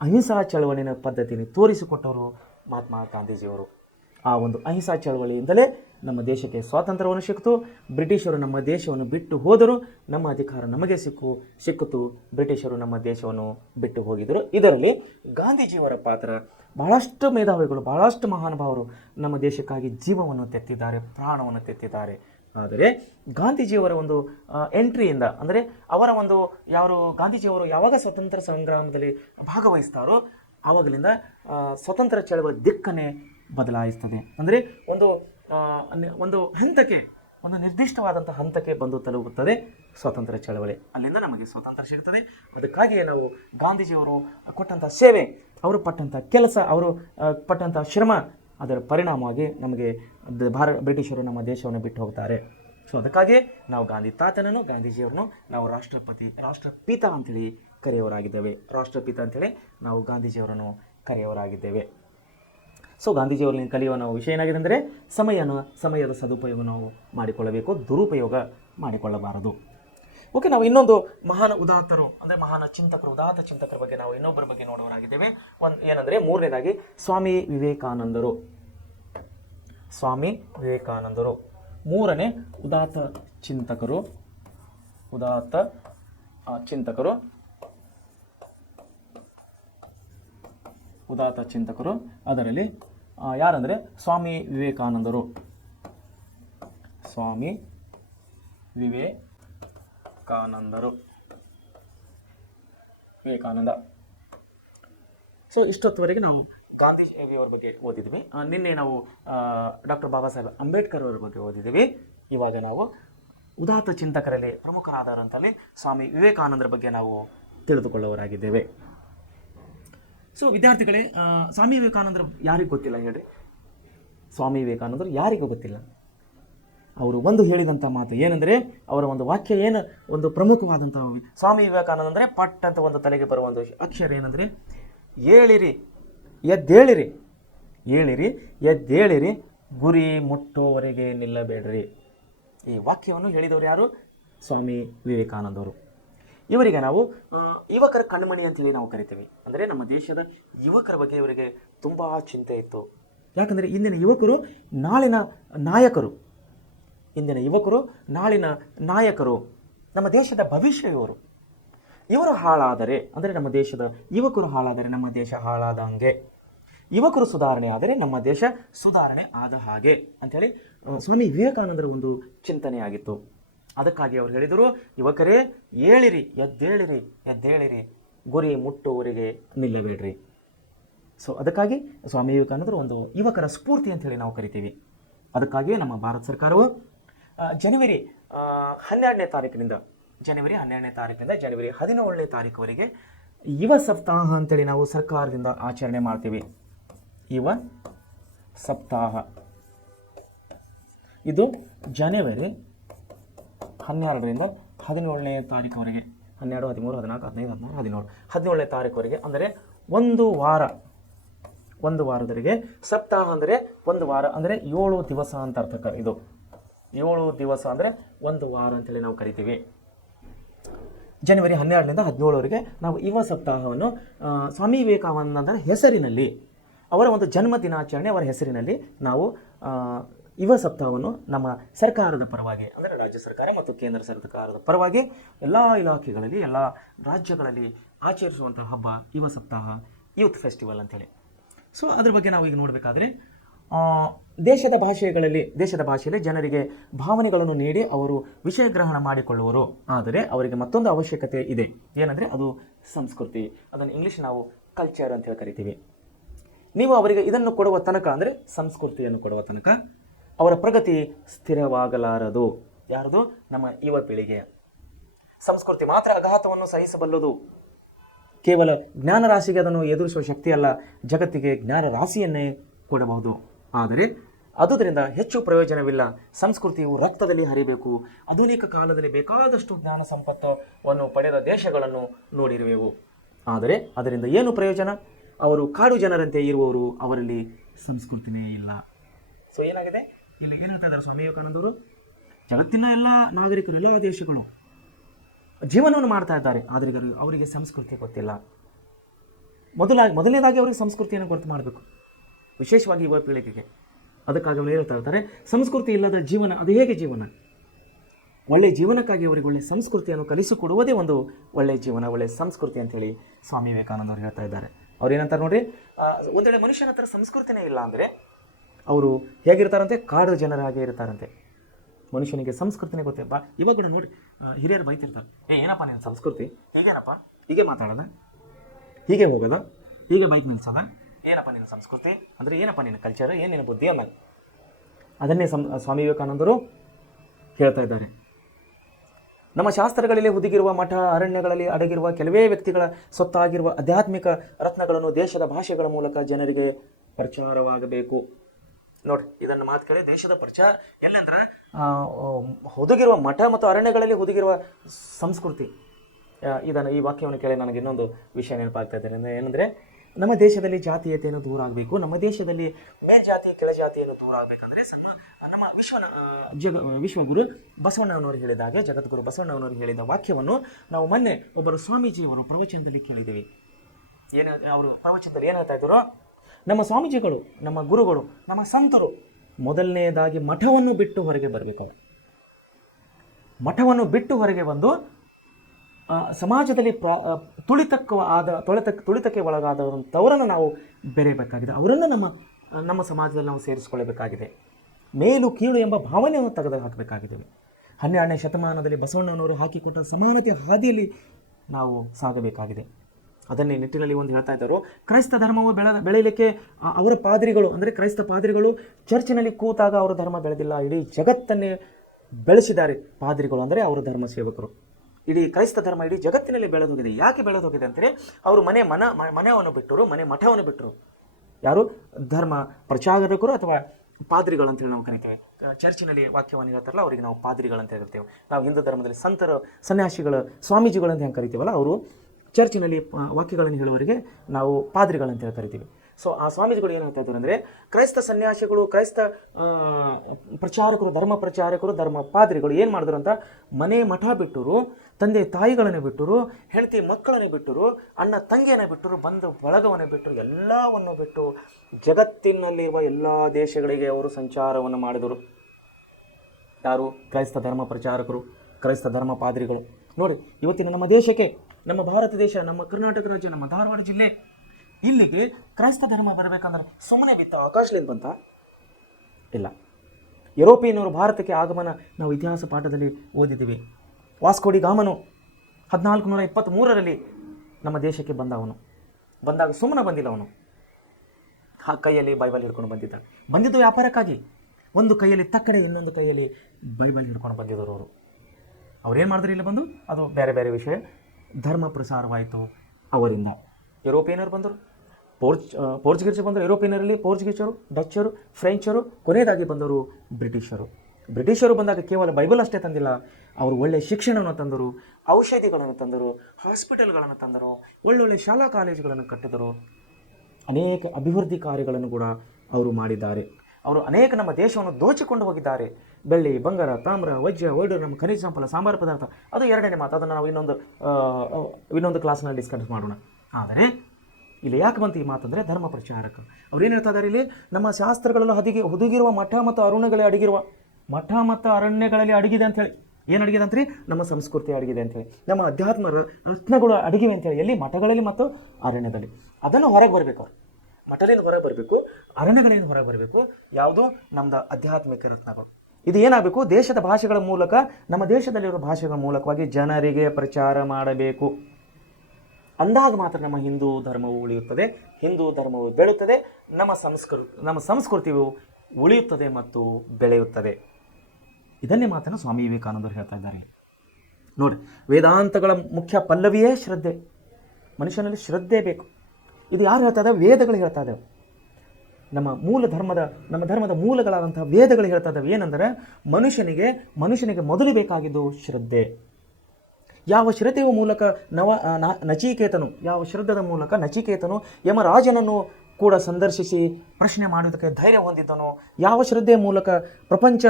ಅಹಿಂಸಾ ಚಳವಳಿನ ಪದ್ಧತಿಯನ್ನು ತೋರಿಸಿಕೊಟ್ಟವರು ಮಹಾತ್ಮ ಗಾಂಧೀಜಿಯವರು. ಆ ಒಂದು ಅಹಿಂಸಾ ಚಳವಳಿಯಿಂದಲೇ ನಮ್ಮ ದೇಶಕ್ಕೆ ಸ್ವಾತಂತ್ರ್ಯವನ್ನು ಸಿಕ್ಕಿತು. ಬ್ರಿಟಿಷರು ನಮ್ಮ ದೇಶವನ್ನು ಬಿಟ್ಟು ಹೋದರು, ನಮ್ಮ ಅಧಿಕಾರ ನಮಗೆ ಸಿಕ್ಕಿತು. ಬ್ರಿಟಿಷರು ನಮ್ಮ ದೇಶವನ್ನು ಬಿಟ್ಟು ಹೋಗಿದ್ದರು. ಇದರಲ್ಲಿ ಗಾಂಧೀಜಿಯವರ ಪಾತ್ರ, ಬಹಳಷ್ಟು ಮೇಧಾವಿಗಳು, ಬಹಳಷ್ಟು ಮಹಾನುಭಾವರು ನಮ್ಮ ದೇಶಕ್ಕಾಗಿ ಜೀವವನ್ನು ತೆತ್ತಿದ್ದಾರೆ, ಪ್ರಾಣವನ್ನು ತೆತ್ತಿದ್ದಾರೆ. ಆದರೆ ಗಾಂಧೀಜಿಯವರ ಒಂದು ಎಂಟ್ರಿಯಿಂದ, ಅಂದರೆ ಅವರ ಒಂದು ಗಾಂಧೀಜಿಯವರು ಯಾವಾಗ ಸ್ವತಂತ್ರ ಸಂಗ್ರಾಮದಲ್ಲಿ ಭಾಗವಹಿಸ್ತಾರೋ ಆವಾಗಲಿಂದ ಸ್ವತಂತ್ರ ಚಳವಳಿ ದಿಕ್ಕನ್ನೇ ಬದಲಾಯಿಸ್ತದೆ. ಅಂದರೆ ಒಂದು ಹಂತಕ್ಕೆ, ಒಂದು ನಿರ್ದಿಷ್ಟವಾದಂಥ ಹಂತಕ್ಕೆ ಬಂದು ತಲುಪುತ್ತದೆ ಸ್ವಾತಂತ್ರ್ಯ ಚಳವಳಿ. ಅಲ್ಲಿಂದ ನಮಗೆ ಸ್ವಾತಂತ್ರ್ಯ ಸಿಗ್ತದೆ. ಅದಕ್ಕಾಗಿಯೇ ನಾವು ಗಾಂಧೀಜಿಯವರು ಕೊಟ್ಟಂಥ ಸೇವೆ, ಅವರು ಪಟ್ಟಂಥ ಕೆಲಸ, ಅವರು ಪಟ್ಟಂಥ ಶ್ರಮ, ಅದರ ಪರಿಣಾಮವಾಗಿ ನಮಗೆ ಬ್ರಿಟಿಷರು ನಮ್ಮ ದೇಶವನ್ನು ಬಿಟ್ಟು ಹೋಗ್ತಾರೆ. ಸೊ ಅದಕ್ಕಾಗಿಯೇ ನಾವು ಗಾಂಧೀಜಿಯವರನ್ನು ನಾವು ರಾಷ್ಟ್ರಪಿತ ಅಂತೇಳಿ ಕರೆಯವರಾಗಿದ್ದೇವೆ. ನಾವು ಗಾಂಧೀಜಿಯವರನ್ನು ಕರೆಯವರಾಗಿದ್ದೇವೆ. ಸೊ ಗಾಂಧೀಜಿಯವರಲ್ಲಿ ಕಲಿಯುವ ನಾವು ವಿಷಯ ಏನಾಗಿದೆ ಅಂದರೆ, ಸಮಯದ ಸದುಪಯೋಗ ನಾವು ಮಾಡಿಕೊಳ್ಳಬೇಕು, ದುರುಪಯೋಗ ಮಾಡಿಕೊಳ್ಳಬಾರದು. ಓಕೆ, ನಾವು ಇನ್ನೊಂದು ಮಹಾನ್ ಉದಾತ್ತ ಚಿಂತಕರ ಬಗ್ಗೆ ನಾವು ಇನ್ನೊಬ್ಬರ ಬಗ್ಗೆ ನೋಡುವರಾಗಿದ್ದೇವೆ. ಏನಂದರೆ, 3ನೇದಾಗಿ ಸ್ವಾಮಿ ವಿವೇಕಾನಂದರು. 3ನೇ ಉದಾತ್ತ ಚಿಂತಕರು. ಅದರಲ್ಲಿ ಯಾರಂದರೆ ಸ್ವಾಮಿ ವಿವೇಕಾನಂದ. ಸೊ ಇಷ್ಟೊತ್ತುವರೆಗೆ ನಾವು ಗಾಂಧೀಜಿಯವರ ಬಗ್ಗೆ ಓದಿದ್ವಿ. ನಿನ್ನೆ ನಾವು ಡಾಕ್ಟರ್ ಬಾಬಾ ಸಾಹೇಬ್ ಅಂಬೇಡ್ಕರ್ ಅವರ ಬಗ್ಗೆ ಓದಿದ್ದೀವಿ. ಇವಾಗ ನಾವು ಉದಾತ್ತ ಚಿಂತಕರಲ್ಲಿ ಪ್ರಮುಖರಾದರಂತಲ್ಲಿ ಸ್ವಾಮಿ ವಿವೇಕಾನಂದರ ಬಗ್ಗೆ ನಾವು ತಿಳಿದುಕೊಳ್ಳುವರಾಗಿದ್ದೇವೆ. ಸೊ ವಿದ್ಯಾರ್ಥಿಗಳೇ, ಸ್ವಾಮಿ ವಿವೇಕಾನಂದರು ಯಾರಿಗೂ ಗೊತ್ತಿಲ್ಲ ಹೇಳ್ರಿ? ಸ್ವಾಮಿ ವಿವೇಕಾನಂದರು ಯಾರಿಗೂ ಗೊತ್ತಿಲ್ಲ. ಅವರು ಒಂದು ಹೇಳಿದಂಥ ಮಾತು ಏನೆಂದರೆ, ಅವರ ಒಂದು ವಾಕ್ಯ ಒಂದು ಪ್ರಮುಖವಾದಂಥ, ಸ್ವಾಮಿ ವಿವೇಕಾನಂದ ಅಂದರೆ ಪಟ್ ಅಂತ ಒಂದು ತಲೆಗೆ ಬರುವ ಒಂದು ಅಕ್ಷರ ಏನಂದರೆ, ಎದ್ದೇಳಿರಿ, ಗುರಿ ಮುಟ್ಟೋವರೆಗೆ ನಿಲ್ಲಬೇಡ್ರಿ. ಈ ವಾಕ್ಯವನ್ನು ಹೇಳಿದವರು ಯಾರು? ಸ್ವಾಮಿ ವಿವೇಕಾನಂದವರು. ಇವರಿಗೆ ನಾವು ಯುವಕರ ಕಣ್ಮಣಿ ಅಂತೇಳಿ ನಾವು ಕರಿತೀವಿ. ಅಂದರೆ ನಮ್ಮ ದೇಶದ ಯುವಕರ ಬಗ್ಗೆ ಇವರಿಗೆ ತುಂಬ ಚಿಂತೆ ಇತ್ತು. ಯಾಕಂದರೆ ಇಂದಿನ ಯುವಕರು ನಾಳಿನ ನಾಯಕರು, ನಮ್ಮ ದೇಶದ ಭವಿಷ್ಯ ಇವರು ಹಾಳಾದರೆ, ಅಂದರೆ ನಮ್ಮ ದೇಶದ ಯುವಕರು ಹಾಳಾದರೆ ನಮ್ಮ ದೇಶ ಹಾಳಾದಂಗೆ, ಯುವಕರು ಸುಧಾರಣೆ ಆದರೆ ನಮ್ಮ ದೇಶ ಸುಧಾರಣೆ ಆದ ಹಾಗೆ ಅಂಥೇಳಿ ಸ್ವಾಮಿ ವಿವೇಕಾನಂದರ ಒಂದು ಚಿಂತನೆಯಾಗಿತ್ತು. ಅದಕ್ಕಾಗಿ ಅವರು ಹೇಳಿದರು, ಯುವಕರೇ ಎದ್ದೇಳಿರಿ, ಗುರಿ ಮುಟ್ಟುವವರೆಗೆ ನಿಲ್ಲಬೇಡ್ರಿ. ಸೊ ಅದಕ್ಕಾಗಿ ಸ್ವಾಮಿ ವಿವೇಕಾನಂದರು ಒಂದು ಯುವಕರ ಸ್ಫೂರ್ತಿ ಅಂತೇಳಿ ನಾವು ಕರಿತೀವಿ. ಅದಕ್ಕಾಗಿಯೇ ನಮ್ಮ ಭಾರತ ಸರ್ಕಾರವು ಜನವರಿ 12ನೇ ತಾರೀಕಿನಿಂದ ಜನವರಿ 12ನೇ ತಾರೀಕಿನಿಂದ ಜನವರಿ 17ನೇ ತಾರೀಕುವರೆಗೆ ಯುವ ಸಪ್ತಾಹ ಅಂತೇಳಿ ನಾವು ಸರ್ಕಾರದಿಂದ ಆಚರಣೆ ಮಾಡ್ತೀವಿ. ಯುವ ಸಪ್ತಾಹ ಇದು ಜನವರಿ 12ರಿಂದ 17ನೇ ತಾರೀಕುವರೆಗೆ, 12, 13, 14, 15, 16, 17, 17ನೇ ತಾರೀಕುವರೆಗೆ, ಅಂದರೆ ಒಂದು ವಾರದವರೆಗೆ. ಸಪ್ತಾಹ ಅಂದರೆ ಒಂದು ವಾರ, ಅಂದರೆ 7 ದಿವಸ ಅಂತ ಅರ್ಥ. ಇದು 7 ದಿವಸ ಅಂದರೆ ಒಂದು ವಾರ ಅಂತೇಳಿ ನಾವು ಕರಿತೀವಿ. ಜನವರಿ 12ರಿಂದ 17ವರೆಗೆ ನಾವು ಯುವ ಸಪ್ತಾಹವನ್ನು ಸ್ವಾಮಿ ವಿವೇಕಾನಂದರ ಹೆಸರಿನಲ್ಲಿ, ಅವರ ಒಂದು ಜನ್ಮ ದಿನಾಚರಣೆ ಅವರ ಹೆಸರಿನಲ್ಲಿ ನಾವು ಯುವ ಸಪ್ತಾಹವನ್ನು ನಮ್ಮ ಸರ್ಕಾರದ ಪರವಾಗಿ, ಅಂದರೆ ರಾಜ್ಯ ಸರ್ಕಾರ ಮತ್ತು ಕೇಂದ್ರ ಸರ್ಕಾರದ ಪರವಾಗಿ ಎಲ್ಲ ಇಲಾಖೆಗಳಲ್ಲಿ, ಎಲ್ಲ ರಾಜ್ಯಗಳಲ್ಲಿ ಆಚರಿಸುವಂಥ ಹಬ್ಬ ಯುವ ಸಪ್ತಾಹ, ಯೂತ್ ಫೆಸ್ಟಿವಲ್ ಅಂತೇಳಿ. ಸೊ ಅದ್ರ ಬಗ್ಗೆ ನಾವು ಈಗ ನೋಡಬೇಕಾದ್ರೆ, ದೇಶದ ಭಾಷೆಯಲ್ಲಿ ಜನರಿಗೆ ಭಾವನೆಗಳನ್ನು ನೀಡಿ ಅವರು ವಿಷಯ ಗ್ರಹಣ ಮಾಡಿಕೊಳ್ಳುವರು. ಆದರೆ ಅವರಿಗೆ ಮತ್ತೊಂದು ಅವಶ್ಯಕತೆ ಇದೆ, ಏನಂದರೆ ಅದು ಸಂಸ್ಕೃತಿ. ಅದನ್ನು ಇಂಗ್ಲೀಷ್ ನಾವು ಕಲ್ಚರ್ ಅಂತ ಹೇಳಿ ಕರಿತೀವಿ. ನೀವು ಅವರಿಗೆ ಇದನ್ನು ಕೊಡುವ ತನಕ, ಅಂದರೆ ಸಂಸ್ಕೃತಿಯನ್ನು ಕೊಡುವ ತನಕ ಅವರ ಪ್ರಗತಿ ಸ್ಥಿರವಾಗಲಾರದು. ಯಾರದು? ನಮ್ಮ ಯುವ ಪೀಳಿಗೆ. ಸಂಸ್ಕೃತಿ ಮಾತ್ರ ಆಘಾತವನ್ನು ಸಹಿಸಬಲ್ಲದು. ಕೇವಲ ಜ್ಞಾನ ರಾಶಿಗೆ ಅದನ್ನು ಎದುರಿಸುವ ಶಕ್ತಿ ಅಲ್ಲ, ಜಗತ್ತಿಗೆ ಜ್ಞಾನ ರಾಶಿಯನ್ನೇ ಕೊಡಬಹುದು. ಆದರೆ ಅದುದರಿಂದ ಹೆಚ್ಚು ಪ್ರಯೋಜನವಿಲ್ಲ. ಸಂಸ್ಕೃತಿಯು ರಕ್ತದಲ್ಲಿ ಹರಿಬೇಕು. ಆಧುನಿಕ ಕಾಲದಲ್ಲಿ ಬೇಕಾದಷ್ಟು ಜ್ಞಾನ ಸಂಪತ್ತನ್ನು ಪಡೆದ ದೇಶಗಳನ್ನು ನೋಡಿರುವೆವು. ಆದರೆ ಅದರಿಂದ ಏನು ಪ್ರಯೋಜನ? ಅವರು ಕಾಡು ಜನರಂತೆ ಇರುವವರು, ಅವರಲ್ಲಿ ಸಂಸ್ಕೃತಿನೇ ಇಲ್ಲ. ಸೊ ಏನಾಗಿದೆ ಇಲ್ಲಿ? ಏನು ಹೇಳ್ತಾ ಇದ್ದಾರೆ ಸ್ವಾಮಿ ವಿವೇಕಾನಂದರು? ಜಗತ್ತಿನ ಎಲ್ಲ ನಾಗರಿಕರು, ಎಲ್ಲ ದೇಶಗಳು ಜೀವನವನ್ನು ಮಾಡ್ತಾ ಇದ್ದಾರೆ, ಆದರೆ ಅವರಿಗೆ ಸಂಸ್ಕೃತಿ ಗೊತ್ತಿಲ್ಲ. ಮೊದಲನೇದಾಗಿ ಅವರಿಗೆ ಸಂಸ್ಕೃತಿಯನ್ನು ಗೊತ್ತು ಮಾಡಬೇಕು, ವಿಶೇಷವಾಗಿ ಯುವ ಪೀಳಿಗೆಗೆ. ಅದಕ್ಕಾಗಿ ಅವರು ಹೇಳ್ತಾ ಇರ್ತಾರೆ, ಸಂಸ್ಕೃತಿ ಇಲ್ಲದ ಜೀವನ ಅದು ಹೇಗೆ ಜೀವನ? ಒಳ್ಳೆಯ ಜೀವನಕ್ಕಾಗಿ ಅವರಿಗೆ ಒಳ್ಳೆಯ ಸಂಸ್ಕೃತಿಯನ್ನು ಕಲಿಸಿಕೊಡುವುದೇ ಒಂದು ಒಳ್ಳೆಯ ಜೀವನ, ಒಳ್ಳೆಯ ಸಂಸ್ಕೃತಿ ಅಂತೇಳಿ ಸ್ವಾಮಿ ವಿವೇಕಾನಂದ ಅವರು ಹೇಳ್ತಾ ಇದ್ದಾರೆ. ಅವ್ರು ಏನಂತಾರೆ ನೋಡ್ರಿ, ಒಂದು ವೇಳೆ ಮನುಷ್ಯನ ಹತ್ರ ಸಂಸ್ಕೃತಿನೇ ಇಲ್ಲ ಅಂದರೆ ಅವರು ಹೇಗಿರ್ತಾರಂತೆ? ಕಾಡು ಜನರ ಹಾಗೆ ಇರ್ತಾರಂತೆ. ಮನುಷ್ಯನಿಗೆ ಸಂಸ್ಕೃತಿನೇ ಗೊತ್ತಿಲ್ಲ. ಇವಾಗ ಕೂಡ ನೋಡಿ, ಹಿರಿಯರು ಬೈತಿರ್ತಾರೆ, ಏನಪ್ಪ ನಿನ್ನ ಸಂಸ್ಕೃತಿ? ಹೇಗೇನಪ್ಪ? ಹೀಗೆ ಮಾತಾಡೋದ, ಹೀಗೆ ಹೋಗೋದ, ಹೀಗೆ ಬೈಕ್ ನಿಲ್ಸೋದ, ಏನಪ್ಪ ನಿನ್ನ ಸಂಸ್ಕೃತಿ ಅಂದರೆ ಏನಪ್ಪ ನಿನ್ನ ಕಲ್ಚರ್, ಏನೇನು ಬುದ್ಧಿ ಅನ್ನ. ಅದನ್ನೇ ಸ್ವಾಮಿ ವಿವೇಕಾನಂದರು ಹೇಳ್ತಾ ಇದ್ದಾರೆ. ನಮ್ಮ ಶಾಸ್ತ್ರಗಳಲ್ಲಿ ಹುದುಗಿರುವ ಮಠ ಅರಣ್ಯಗಳಲ್ಲಿ ಅಡಗಿರುವ ಕೆಲವೇ ವ್ಯಕ್ತಿಗಳ ಸೊತ್ತಾಗಿರುವ ಆಧ್ಯಾತ್ಮಿಕ ರತ್ನಗಳನ್ನು ದೇಶದ ಭಾಷೆಗಳ ಮೂಲಕ ಜನರಿಗೆ ಪ್ರಚಾರವಾಗಬೇಕು. ನೋಡಿ, ಇದನ್ನು ಮಾತು ಕೇಳಿ, ದೇಶದ ಪ್ರಚಾರ ಎಲ್ಲಂದ್ರೆ ಹುದುಗಿರುವ ಮಠ ಮತ್ತು ಅರಣ್ಯಗಳಲ್ಲಿ ಹುದುಗಿರುವ ಸಂಸ್ಕೃತಿ. ಈ ವಾಕ್ಯವನ್ನು ಕೇಳಿ ನನಗೆ ಇನ್ನೊಂದು ವಿಷಯ ನೆನಪಾಗ್ತಾ ಇದ್ದಾರೆ. ಏನಂದರೆ, ನಮ್ಮ ದೇಶದಲ್ಲಿ ಜಾತೀಯತೆಯನ್ನು ದೂರ ಆಗಬೇಕು, ನಮ್ಮ ದೇಶದಲ್ಲಿ ಮೇಲ್ಜಾತಿ ಕೆಳಜಾತಿಯನ್ನು ದೂರ ಆಗಬೇಕಂದ್ರೆ ನಮ್ಮ ವಿಶ್ವಗುರು ಬಸವಣ್ಣನವರು ಹೇಳಿದ ಹಾಗೆ, ಜಗದ್ಗುರು ಬಸವಣ್ಣನವರು ಹೇಳಿದ ವಾಕ್ಯವನ್ನು ನಾವು ಮೊನ್ನೆ ಒಬ್ಬರು ಸ್ವಾಮೀಜಿಯವರು ಪ್ರವಚನದಲ್ಲಿ ಕೇಳಿದ್ದೀವಿ. ಅವರು ಪ್ರವಚನದಲ್ಲಿ ಏನು ಹೇಳ್ತಾ ಇದ್ರು? ನಮ್ಮ ಸ್ವಾಮೀಜಿಗಳು, ನಮ್ಮ ಗುರುಗಳು, ನಮ್ಮ ಸಂತರು ಮೊದಲನೆಯದಾಗಿ ಮಠವನ್ನು ಬಿಟ್ಟು ಹೊರಗೆ ಬರಬೇಕು. ಮಠವನ್ನು ಬಿಟ್ಟು ಹೊರಗೆ ಬಂದು ಸಮಾಜದಲ್ಲಿ ತುಳಿತಕ್ಕೆ ಒಳಗಾದಂಥವರನ್ನು ನಾವು ಬೆರೆಯಬೇಕಾಗಿದೆ. ಅವರನ್ನು ನಮ್ಮ ಸಮಾಜದಲ್ಲಿ ನಾವು ಸೇರಿಸಿಕೊಳ್ಳಬೇಕಾಗಿದೆ. ಮೇಲು ಕೀಳು ಎಂಬ ಭಾವನೆಯನ್ನು ತೆಗೆದು ಹಾಕಬೇಕಾಗಿದೆ. 12ನೇ ಶತಮಾನದಲ್ಲಿ ಬಸವಣ್ಣನವರು ಹಾಕಿಕೊಟ್ಟ ಸಮಾನತೆ ಹಾದಿಯಲ್ಲಿ ನಾವು ಸಾಗಬೇಕಾಗಿದೆ. ಅದನ್ನೇ ನಿಟ್ಟಿನಲ್ಲಿ ಒಂದು ಹೇಳ್ತಾ ಇದ್ದರು, ಕ್ರೈಸ್ತ ಧರ್ಮವು ಬೆಳೆಯಲಿಕ್ಕೆ ಅವರ ಪಾದ್ರಿಗಳು, ಅಂದರೆ ಕ್ರೈಸ್ತ ಪಾದ್ರಿಗಳು ಚರ್ಚಿನಲ್ಲಿ ಕೂತಾಗ ಅವರ ಧರ್ಮ ಬೆಳೆದಿಲ್ಲ, ಇಡೀ ಜಗತ್ತನ್ನೇ ಬೆಳೆಸಿದ್ದಾರೆ ಪಾದ್ರಿಗಳು, ಅಂದರೆ ಅವರ ಧರ್ಮ ಸೇವಕರು. ಇಡೀ ಕ್ರೈಸ್ತ ಧರ್ಮ ಇಡೀ ಜಗತ್ತಿನಲ್ಲಿ ಬೆಳೆದೋಗಿದೆ. ಯಾಕೆ ಬೆಳೆದೋಗಿದೆ ಅಂದರೆ, ಅವರು ಮನೆಯನ್ನು ಬಿಟ್ಟರು, ಮನೆ ಮಠವನ್ನು ಬಿಟ್ಟರು. ಯಾರು? ಧರ್ಮ ಪ್ರಚಾರಕರು ಅಥವಾ ಪಾದ್ರಿಗಳು ಅಂತ ಹೇಳಿ ನಾವು ಕರಿತೇವೆ. ಚರ್ಚಿನಲ್ಲಿ ವಾಕ್ಯವನ್ನು ಹೇಳ್ತಾರಲ್ಲ, ಅವರಿಗೆ ನಾವು ಪಾದ್ರಿಗಳು ಅಂತ ಹೇಳ್ತೇವೆ. ನಾವು ಹಿಂದೂ ಧರ್ಮದಲ್ಲಿ ಸಂತರು, ಸನ್ಯಾಸಿಗಳು, ಸ್ವಾಮೀಜಿಗಳು ಅಂತ ಹೆಂಗೆ ಕರಿತೀವಲ್ಲ, ಅವರು ಚರ್ಚಿನಲ್ಲಿ ವಾಕ್ಯಗಳನ್ನು ಹೇಳುವವರಿಗೆ ನಾವು ಪಾದ್ರಿಗಳಂತ ಹೇಳಿ ಕರಿತೀವಿ. ಸೊ ಆ ಸ್ವಾಮೀಜಿಗಳು ಏನು ಹೇಳ್ತಾ ಇದ್ರು ಅಂದರೆ, ಕ್ರೈಸ್ತ ಸನ್ಯಾಸಿಗಳು, ಕ್ರೈಸ್ತ ಪ್ರಚಾರಕರು, ಧರ್ಮ ಪ್ರಚಾರಕರು, ಧರ್ಮ ಪಾದ್ರಿಗಳು ಏನು ಮಾಡಿದ್ರು ಅಂತ, ಮನೆ ಮಠ ಬಿಟ್ಟರು, ತಂದೆ ತಾಯಿಗಳನ್ನು ಬಿಟ್ಟರು, ಹೆಂಡತಿ ಮಕ್ಕಳನ್ನು ಬಿಟ್ಟರು, ಅಣ್ಣ ತಂಗಿಯನ್ನು ಬಿಟ್ಟರು, ಬಂಧು ಬಳಗವನ್ನು ಬಿಟ್ಟರು, ಎಲ್ಲವನ್ನು ಬಿಟ್ಟು ಜಗತ್ತಿನಲ್ಲಿರುವ ಎಲ್ಲ ದೇಶಗಳಿಗೆ ಅವರು ಸಂಚಾರವನ್ನು ಮಾಡಿದರು. ಯಾರು? ಕ್ರೈಸ್ತ ಧರ್ಮ ಪ್ರಚಾರಕರು, ಕ್ರೈಸ್ತ ಧರ್ಮ ಪಾದ್ರಿಗಳು. ನೋಡಿ, ಇವತ್ತಿನ ನಮ್ಮ ದೇಶಕ್ಕೆ, ನಮ್ಮ ಭಾರತ ದೇಶ, ನಮ್ಮ ಕರ್ನಾಟಕ ರಾಜ್ಯ, ನಮ್ಮ ಧಾರವಾಡ ಜಿಲ್ಲೆ, ಇಲ್ಲಿಗೆ ಕ್ರೈಸ್ತ ಧರ್ಮ ಬರಬೇಕಂದ್ರೆ ಸುಮ್ಮನೆ ಬಿತ್ತ ಆಕಾಶದಿಂದ ಬಂತ? ಇಲ್ಲ. ಯುರೋಪಿಯನ್ನರು ಭಾರತಕ್ಕೆ ಆಗಮನ ನಾವು ಇತಿಹಾಸ ಪಾಠದಲ್ಲಿ ಓದಿದ್ದೀವಿ. ವಾಸ್ಕೋಡಿ ಗಾಮನು 1423ರಲ್ಲಿ ನಮ್ಮ ದೇಶಕ್ಕೆ ಬಂದಾಗ ಸುಮ್ಮನೆ ಬಂದಿಲ್ಲ. ಅವನು ಕೈಯಲ್ಲಿ ಬೈಬಲ್ ಹಿಡ್ಕೊಂಡು ಬಂದಿದ್ದು ವ್ಯಾಪಾರಕ್ಕಾಗಿ. ಒಂದು ಕೈಯಲ್ಲಿ ತಕ್ಕಡೆ, ಇನ್ನೊಂದು ಕೈಯಲ್ಲಿ ಬೈಬಲ್ ಹಿಡ್ಕೊಂಡು ಬಂದಿದ್ದರು ಅವರು. ಅವ್ರೇನು ಮಾಡಿದ್ರು ಇಲ್ಲಿ ಬಂದು, ಅದು ಬೇರೆ ಬೇರೆ ವಿಷಯ. ಧರ್ಮ ಪ್ರಸಾರವಾಯಿತು ಅವರಿಂದ. ಯುರೋಪಿಯನರು ಬಂದರು, ಪೋರ್ಚುಗೀಸರು ಬಂದರು. ಯುರೋಪಿಯನರಲ್ಲಿ ಪೋರ್ಚುಗೀಸರು, ಡಚ್ಚರು, ಫ್ರೆಂಚರು, ಕೊನೆಯದಾಗಿ ಬಂದರು ಬ್ರಿಟಿಷರು. ಬ್ರಿಟಿಷರು ಬಂದಾಗ ಕೇವಲ ಬೈಬಲ್ ಅಷ್ಟೇ ತಂದಿಲ್ಲ, ಅವರು ಒಳ್ಳೆಯ ಶಿಕ್ಷಣವನ್ನು ತಂದರು, ಔಷಧಿಗಳನ್ನು ತಂದರು, ಹಾಸ್ಪಿಟಲ್ಗಳನ್ನು ತಂದರು, ಒಳ್ಳೊಳ್ಳೆ ಶಾಲಾ ಕಾಲೇಜುಗಳನ್ನು ಕಟ್ಟಿದರು, ಅನೇಕ ಅಭಿವೃದ್ಧಿ ಕಾರ್ಯಗಳನ್ನು ಕೂಡ ಅವರು ಮಾಡಿದ್ದಾರೆ. ಅವರು ಅನೇಕ ನಮ್ಮ ದೇಶವನ್ನು ದೋಚಿಕೊಂಡು ಹೋಗಿದ್ದಾರೆ. ಬೆಳ್ಳಿ, ಬಂಗಾರ, ತಾಮ್ರ, ವಜ್ರ, ವೈಡೂರು, ನಮ್ಮ ಖನಿಜ ಸಂಪಲ, ಸಾಂಬಾರು ಪದಾರ್ಥ, ಅದು ಎರಡನೇ ಮಾತು. ಅದನ್ನು ನಾವು ಇನ್ನೊಂದು ಕ್ಲಾಸ್ನಲ್ಲಿ ಡಿಸ್ಕಸ್ ಮಾಡೋಣ. ಆದರೆ ಇಲ್ಲಿ ಯಾಕೆ ಬಂತು ಈ ಮಾತಂದರೆ, ಧರ್ಮ ಪ್ರಚಾರಕ ಅವ್ರು ಏನು ಹೇಳ್ತಾ ಇದ್ದಾರೆ ಇಲ್ಲಿ, ನಮ್ಮ ಶಾಸ್ತ್ರಗಳೆಲ್ಲ ಹುದುಗಿರುವ ಮಠ ಮತ್ತು ಅರಣ್ಯಗಳಲ್ಲಿ ಅಡಗಿದೆ ಅಂಥೇಳಿ. ಏನು ಅಡಗಿದೆ ಅಂತ್ರಿ? ನಮ್ಮ ಸಂಸ್ಕೃತಿ ಅಡಗಿದೆ ಅಂಥೇಳಿ, ನಮ್ಮ ಅಧ್ಯಾತ್ಮ ರತ್ನಗಳು ಅಡಗಿವೆ ಅಂತೇಳಿ. ಎಲ್ಲಿ? ಮಠಗಳಲ್ಲಿ ಮತ್ತು ಅರಣ್ಯದಲ್ಲಿ. ಅದನ್ನು ಹೊರಗೆ ಬರಬೇಕು. ಅವ್ರು ಮಠದಿಂದ ಹೊರಗೆ ಬರಬೇಕು, ಅರಣ್ಯಗಳಿಂದ ಹೊರಗೆ ಬರಬೇಕು. ಯಾವುದು? ನಮ್ಮದು ಆಧ್ಯಾತ್ಮಿಕ ರತ್ನಗಳು. ಇದು ಏನಾಗಬೇಕು? ದೇಶದ ಭಾಷೆಗಳ ಮೂಲಕ, ನಮ್ಮ ದೇಶದಲ್ಲಿರುವ ಭಾಷೆಗಳ ಮೂಲಕವಾಗಿ ಜನರಿಗೆ ಪ್ರಚಾರ ಮಾಡಬೇಕು. ಅಂದಾಗ ಮಾತ್ರ ನಮ್ಮ ಹಿಂದೂ ಧರ್ಮವು ಉಳಿಯುತ್ತದೆ, ಹಿಂದೂ ಧರ್ಮವು ಬೆಳೆಯುತ್ತದೆ, ನಮ್ಮ ಸಂಸ್ಕೃತಿಯು ಉಳಿಯುತ್ತದೆ ಮತ್ತು ಬೆಳೆಯುತ್ತದೆ. ಇದನ್ನೇ ಮಾತನ್ನು ಸ್ವಾಮಿ ವಿವೇಕಾನಂದರು ಹೇಳ್ತಾ ಇದ್ದಾರೆ. ನೋಡಿ, ವೇದಾಂತಗಳ ಮುಖ್ಯ ಪಲ್ಲವಿಯೇ ಶ್ರದ್ಧೆ. ಮನುಷ್ಯನಲ್ಲಿ ಶ್ರದ್ಧೆ ಬೇಕು. ಇದು ಯಾರು ಹೇಳ್ತಾ ಇದ್ದಾವೆ? ವೇದಗಳು ಹೇಳ್ತಾ ಇದ್ದಾವೆ. ನಮ್ಮ ಧರ್ಮದ ಮೂಲಗಳಾದಂತಹ ವೇದಗಳು ಹೇಳ್ತಾ ಇದ್ದಾವೆ. ಏನಂದರೆ, ಮನುಷ್ಯನಿಗೆ ಮೊದಲು ಬೇಕಾಗಿದ್ದು ಶ್ರದ್ಧೆ. ಯಾವ ಶ್ರದ್ಧೆಯ ಮೂಲಕ ನಚಿಕೇತನು ಯಮರಾಜನನ್ನು ಕೂಡ ಸಂದರ್ಶಿಸಿ ಪ್ರಶ್ನೆ ಮಾಡುವುದಕ್ಕೆ ಧೈರ್ಯ ಹೊಂದಿದ್ದನು, ಯಾವ ಶ್ರದ್ಧೆಯ ಮೂಲಕ ಪ್ರಪಂಚ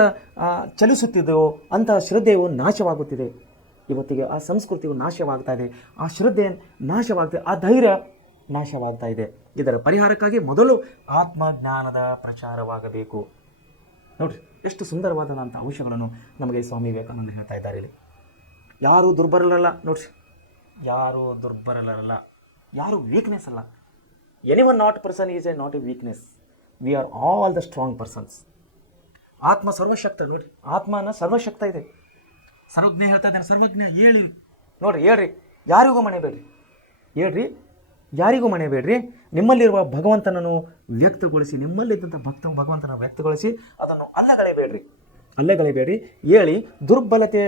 ಚಲಿಸುತ್ತಿದೆಯೋ ಅಂತಹ ಶ್ರದ್ಧೆಯು ನಾಶವಾಗುತ್ತಿದೆ. ಇವತ್ತಿಗೆ ಆ ಸಂಸ್ಕೃತಿಯು ನಾಶವಾಗ್ತಾ ಇದೆ, ಆ ಶ್ರದ್ಧೆ ನಾಶವಾಗ್ತಿದೆ, ಆ ಧೈರ್ಯ ನಾಶವಾಗ್ತಾ ಇದೆ. ಇದರ ಪರಿಹಾರಕ್ಕಾಗಿ ಮೊದಲು ಆತ್ಮಜ್ಞಾನದ ಪ್ರಚಾರವಾಗಬೇಕು. ನೋಡ್ರಿ, ಎಷ್ಟು ಸುಂದರವಾದಂಥ ಅಂಶಗಳನ್ನು ನಮಗೆ ಸ್ವಾಮಿ ವಿವೇಕಾನಂದ ಹೇಳ್ತಾ ಇದ್ದಾರೆ ಇಲ್ಲಿ. ಯಾರೂ ದುರ್ಬಲರಲ್ಲ ನೋಡ್ರಿ, ಯಾರೂ ದುರ್ಬಲರಲ್ಲ, ಯಾರೂ ವೀಕ್ನೆಸ್ ಅಲ್ಲ. Anyone not person is A not A weakness, we are all the strong persons. ಆತ್ಮ ಸರ್ವಶಕ್ತ. ನೋಡ್ರಿ, ಆತ್ಮನ ಸರ್ವಶಕ್ತ ಇದೆ. ಸರ್ವಜ್ಞ ಹೇಳ್ತಾ ಇದ್ದಾರೆ, ಸರ್ವಜ್ಞ ಹೇಳಿ. ನೋಡ್ರಿ, ಹೇಳ್ರಿ, ಯಾರಿಗೂ ಮಣೆಬೇಡ್ರಿ. ನಿಮ್ಮಲ್ಲಿರುವ ಭಗವಂತನನ್ನು ವ್ಯಕ್ತಗೊಳಿಸಿ, ನಿಮ್ಮಲ್ಲಿದ್ದಂಥ ಭಗವಂತನ ವ್ಯಕ್ತಗೊಳಿಸಿ ಅದನ್ನು ಅಲ್ಲಗಳೆಬೇಡ್ರಿ. ಹೇಳಿ, ದುರ್ಬಲತೆಯ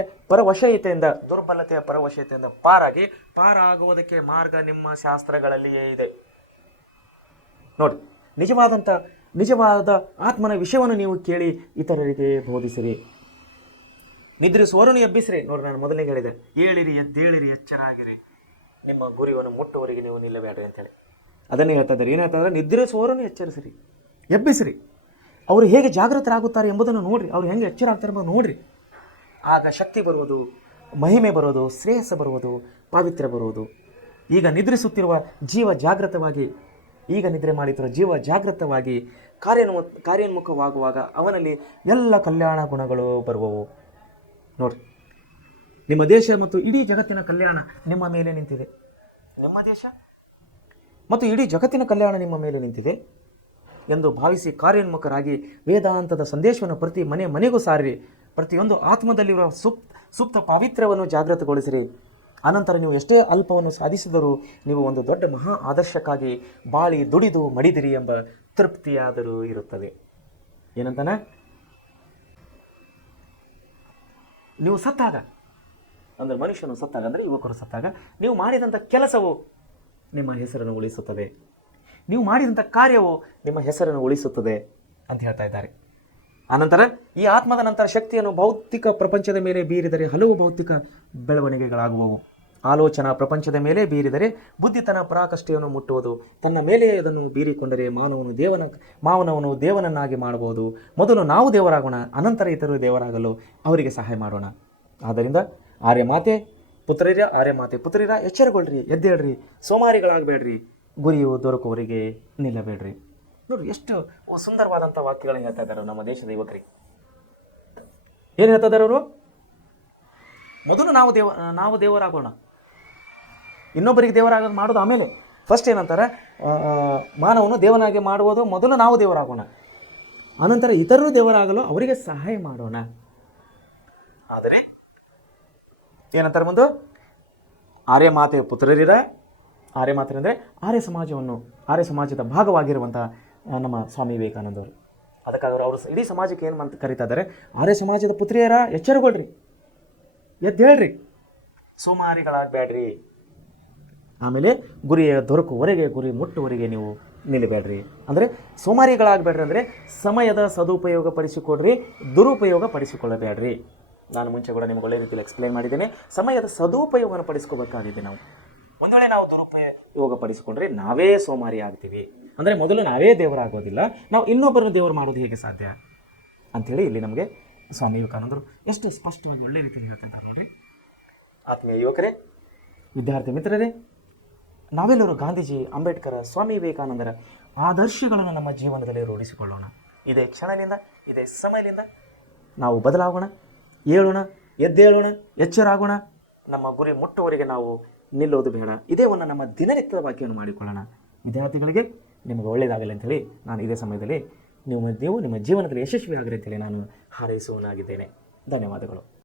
ಪರವಶತೆಯಿಂದ ಪಾರಾಗುವುದಕ್ಕೆ ಮಾರ್ಗ ನಿಮ್ಮ ಶಾಸ್ತ್ರಗಳಲ್ಲಿಯೇ ಇದೆ. ನೋಡಿ, ನಿಜವಾದ ಆತ್ಮನ ವಿಷಯವನ್ನು ನೀವು ಕೇಳಿ ಇತರರಿಗೆ ಬೋಧಿಸಿರಿ. ನಿದ್ರಿಸುವವರನ್ನು ಎಬ್ಬಿಸಿರಿ. ನೋಡ್ರಿ, ನಾನು ಮೊದಲೇ ಹೇಳಿದೆ, ಏಳಿರಿ, ಎದ್ದೇಳಿರಿ, ಎಚ್ಚರಾಗಿರಿ, ನಿಮ್ಮ ಗುರಿಯನ್ನು ಮುಟ್ಟುವವರೆಗೆ ನೀವು ನಿಲ್ಲಬೇಡ್ರಿ ಅಂತೇಳಿ. ಅದನ್ನೇ ಹೇಳ್ತಾ ಇದ್ದಾರೆ. ಏನು ಹೇಳ್ತಾ ಇದ್ದಾರೆ? ನಿದ್ರಿಸುವವರನ್ನು ಎಚ್ಚರಿಸಿರಿ, ಎಬ್ಬಿಸಿರಿ. ಅವರು ಹೇಗೆ ಜಾಗೃತರಾಗುತ್ತಾರೆ ಎಂಬುದನ್ನು ನೋಡ್ರಿ, ಅವ್ರು ಹೆಂಗೆ ಎಚ್ಚರ ಆಗ್ತಾರೆ ಎಂಬುದನ್ನು ನೋಡ್ರಿ. ಆಗ ಶಕ್ತಿ ಬರುವುದು, ಮಹಿಮೆ ಬರುವುದು, ಶ್ರೇಯಸ್ಸು ಬರುವುದು, ಪಾವಿತ್ರ್ಯ ಬರುವುದು. ಈಗ ನಿದ್ರೆ ಮಾಡಿರುವ ಜೀವ ಜಾಗೃತವಾಗಿ ಕಾರ್ಯೋನ್ಮುಖವಾಗುವಾಗ ಅವನಲ್ಲಿ ಎಲ್ಲ ಕಲ್ಯಾಣ ಗುಣಗಳು ಬರುವವು. ನೋಡ್ರಿ, ನಿಮ್ಮ ದೇಶ ಮತ್ತು ಇಡೀ ಜಗತ್ತಿನ ಕಲ್ಯಾಣ ನಿಮ್ಮ ಮೇಲೆ ನಿಂತಿದೆ. ನಿಮ್ಮ ದೇಶ ಮತ್ತು ಇಡೀ ಜಗತ್ತಿನ ಕಲ್ಯಾಣ ನಿಮ್ಮ ಮೇಲೆ ನಿಂತಿದೆ ಎಂದು ಭಾವಿಸಿ ಕಾರ್ಯೋನ್ಮುಖರಾಗಿ ವೇದಾಂತದ ಸಂದೇಶವನ್ನು ಪ್ರತಿ ಮನೆಗೂ ಸಾರಿರಿ. ಪ್ರತಿಯೊಂದು ಆತ್ಮದಲ್ಲಿರುವ ಸುಪ್ತ ಪಾವಿತ್ರ್ಯವನ್ನು ಜಾಗೃತಗೊಳಿಸಿರಿ. ಅನಂತರ ನೀವು ಎಷ್ಟೇ ಅಲ್ಪವನ್ನು ಸಾಧಿಸಿದರೂ ನೀವು ಒಂದು ದೊಡ್ಡ ಮಹಾ ಆದರ್ಶಕ್ಕಾಗಿ ಬಾಳಿ ದುಡಿದು ಮಡಿದಿರಿ ಎಂಬ ತೃಪ್ತಿಯಾದರೂ ಇರುತ್ತದೆ. ಏನಂತಾನೆ? ನೀವು ಸತ್ತಾಗ, ಅಂದರೆ ಮನುಷ್ಯನು ಸತ್ತಾಗ, ಅಂದರೆ ಯುವಕರು ಸತ್ತಾಗ, ನೀವು ಮಾಡಿದಂಥ ಕೆಲಸವು ನಿಮ್ಮ ಹೆಸರನ್ನು ಉಳಿಸುತ್ತದೆ, ನೀವು ಮಾಡಿದಂಥ ಕಾರ್ಯವು ನಿಮ್ಮ ಹೆಸರನ್ನು ಉಳಿಸುತ್ತದೆ ಅಂತ ಹೇಳ್ತಾ ಇದ್ದಾರೆ. ಅನಂತರ ಈ ಆತ್ಮದ ನಂತರ ಶಕ್ತಿಯನ್ನು ಭೌತಿಕ ಪ್ರಪಂಚದ ಮೇಲೆ ಬೀರಿದರೆ ಹಲವು ಭೌತಿಕ ಬೆಳವಣಿಗೆಗಳಾಗುವವು. ಆಲೋಚನಾ ಪ್ರಪಂಚದ ಮೇಲೆ ಬೀರಿದರೆ ಬುದ್ಧಿ ತನ್ನ ಪರಾಕಾಷ್ಠೆಯನ್ನು ಮುಟ್ಟುವುದು. ತನ್ನ ಮೇಲೆ ಅದನ್ನು ಬೀರಿಕೊಂಡರೆ ಮಾನವನನ್ನು ದೇವನನ್ನಾಗಿ ಮಾಡಬಹುದು. ಮೊದಲು ನಾವು ದೇವರಾಗೋಣ, ಅನಂತರ ಇತರರು ದೇವರಾಗಲು ಅವರಿಗೆ ಸಹಾಯ ಮಾಡೋಣ. ಆದ್ದರಿಂದ ಆರ್ಯಮಾತೆ ಪುತ್ರಿರ ಎಚ್ಚರಗೊಳ್ರಿ, ಎದ್ದೇಳ್ರಿ, ಸೋಮಾರಿಗಳಾಗಬೇಡ್ರಿ, ಗುರಿಯು ದೊರಕುವವರಿಗೆ ನಿಲ್ಲಬೇಡ್ರಿ. ನೋಡ್ರಿ, ಎಷ್ಟು ಸುಂದರವಾದಂಥ ವಾಕ್ಯಗಳನ್ನು ಹೇಳ್ತಾ ಇದ್ದಾರೆ ನಮ್ಮ ದೇಶದ ಯುವಕರಿಗೆ. ಏನು ಹೇಳ್ತಾ ಇದ್ದಾರೆ ಅವರು? ಮೊದಲು ನಾವು ದೇವರಾಗೋಣ, ಇನ್ನೊಬ್ಬರಿಗೆ ದೇವರಾಗೋದು ಮಾಡೋದು ಆಮೇಲೆ. ಫಸ್ಟ್ ಏನಂತಾರೆ? ಮಾನವನು ದೇವನಾಗಿ ಮಾಡುವುದು ಮೊದಲು ನಾವು ದೇವರಾಗೋಣ, ಅನಂತರ ಇತರರು ದೇವರಾಗಲು ಅವರಿಗೆ ಸಹಾಯ ಮಾಡೋಣ. ಆದರೆ ಏನಂತಾರೆ ಮುಂದೆ? ಆರ್ಯಮಾತೆಯ ಪುತ್ರರಿರ, ಆರ್ಯಮಾತೆ ಅಂದರೆ ಆರ್ಯ ಸಮಾಜದ ಭಾಗವಾಗಿರುವಂಥ ನಮ್ಮ ಸ್ವಾಮಿ ವಿವೇಕಾನಂದವರು. ಅದಕ್ಕಾಗಿ ಅವರು ಇಡೀ ಸಮಾಜಕ್ಕೆ ಏನು ಅಂತ ಕರೀತಾ ಇದ್ದಾರೆ? ಆರ್ಯ ಸಮಾಜದ ಪುತ್ರಿಯರ ಎಚ್ಚರಗೊಳ್ರಿ, ಎದ್ದು ಹೇಳ್ರಿ. ಸೋಮಾರಿಗಳಾಗಬೇಡ್ರಿ. ಆಮೇಲೆ ಗುರಿಯ ದೊರಕುವರೆಗೆ, ಗುರಿ ಮುಟ್ಟುವರೆಗೆ ನೀವು ನಿಲ್ಲಬೇಡ್ರಿ. ಅಂದರೆ ಸೋಮಾರಿಗಳಾಗಬೇಡ್ರಿ ಅಂದರೆ ಸಮಯದ ಸದುಪಯೋಗ ಪಡಿಸಿಕೊಡ್ರಿ, ದುರುಪಯೋಗ ಪಡಿಸಿಕೊಳ್ಳಬೇಡ್ರಿ. ನಾನು ಮುಂಚೆ ಕೂಡ ನಿಮ್ಗೆ ಒಳ್ಳೆ ರೀತಿಯಲ್ಲಿ ಎಕ್ಸ್ಪ್ಲೈನ್ ಮಾಡಿದ್ದೇನೆ. ಸಮಯದ ಸದುಪಯೋಗನ ಪಡಿಸ್ಕೋಬೇಕಾಗಿದೆ ನಾವು. ಒಂದು ವೇಳೆ ನಾವು ದುರುಪಯೋಗ ಪಡಿಸಿಕೊಂಡ್ರೆ ನಾವೇ ಸೋಮಾರಿ ಆಗ್ತೀವಿ. ಅಂದರೆ ಮೊದಲು ನಾವೇ ದೇವರಾಗೋದಿಲ್ಲ, ನಾವು ಇನ್ನೊಬ್ಬರನ್ನು ದೇವರು ಮಾಡೋದು ಹೇಗೆ ಸಾಧ್ಯ ಅಂಥೇಳಿ ಇಲ್ಲಿ ನಮಗೆ ಸ್ವಾಮಿ ವಿವೇಕಾನಂದರು ಎಷ್ಟು ಸ್ಪಷ್ಟವಾಗಿ ಒಳ್ಳೆ ರೀತಿಯಲ್ಲಿ ಹೇಳ್ತಿದ್ದಾರೆ ನೋಡ್ರಿ. ಆತ್ಮೀಯ ಯುವಕರೇ, ವಿದ್ಯಾರ್ಥಿ ಮಿತ್ರರೇ, ನಾವೆಲ್ಲರೂ ಗಾಂಧೀಜಿ, ಅಂಬೇಡ್ಕರ್, ಸ್ವಾಮಿ ವಿವೇಕಾನಂದರ ಆದರ್ಶಗಳನ್ನು ನಮ್ಮ ಜೀವನದಲ್ಲಿ ರೂಢಿಸಿಕೊಳ್ಳೋಣ. ಇದೇ ಕ್ಷಣದಿಂದ, ಇದೇ ಸಮಯದಿಂದ ನಾವು ಬದಲಾಗೋಣ, ಏಳೋಣ, ಎದ್ದೇಳೋಣ, ಎಚ್ಚರಾಗೋಣ. ನಮ್ಮ ಗುರಿ ಮುಟ್ಟುವವರೆಗೆ ನಾವು ನಿಲ್ಲೋದು ಬೇಡ. ಇದೇ ಒಂದು ನಮ್ಮ ದಿನನಿತ್ಯದ ವಾಕ್ಯವನ್ನು ಮಾಡಿಕೊಳ್ಳೋಣ. ವಿದ್ಯಾರ್ಥಿಗಳಿಗೆ ನಿಮಗೆ ಒಳ್ಳೆಯದಾಗಲಿ ಅಂಥೇಳಿ ನಾನು ಇದೇ ಸಮಯದಲ್ಲಿ ನೀವು ನಿಮ್ಮ ಜೀವನದಲ್ಲಿ ಯಶಸ್ವಿ ಆಗಿರಿ ಅಂತೇಳಿ ನಾನು ಹಾರೈಸುವನಾಗಿದ್ದೇನೆ. ಧನ್ಯವಾದಗಳು.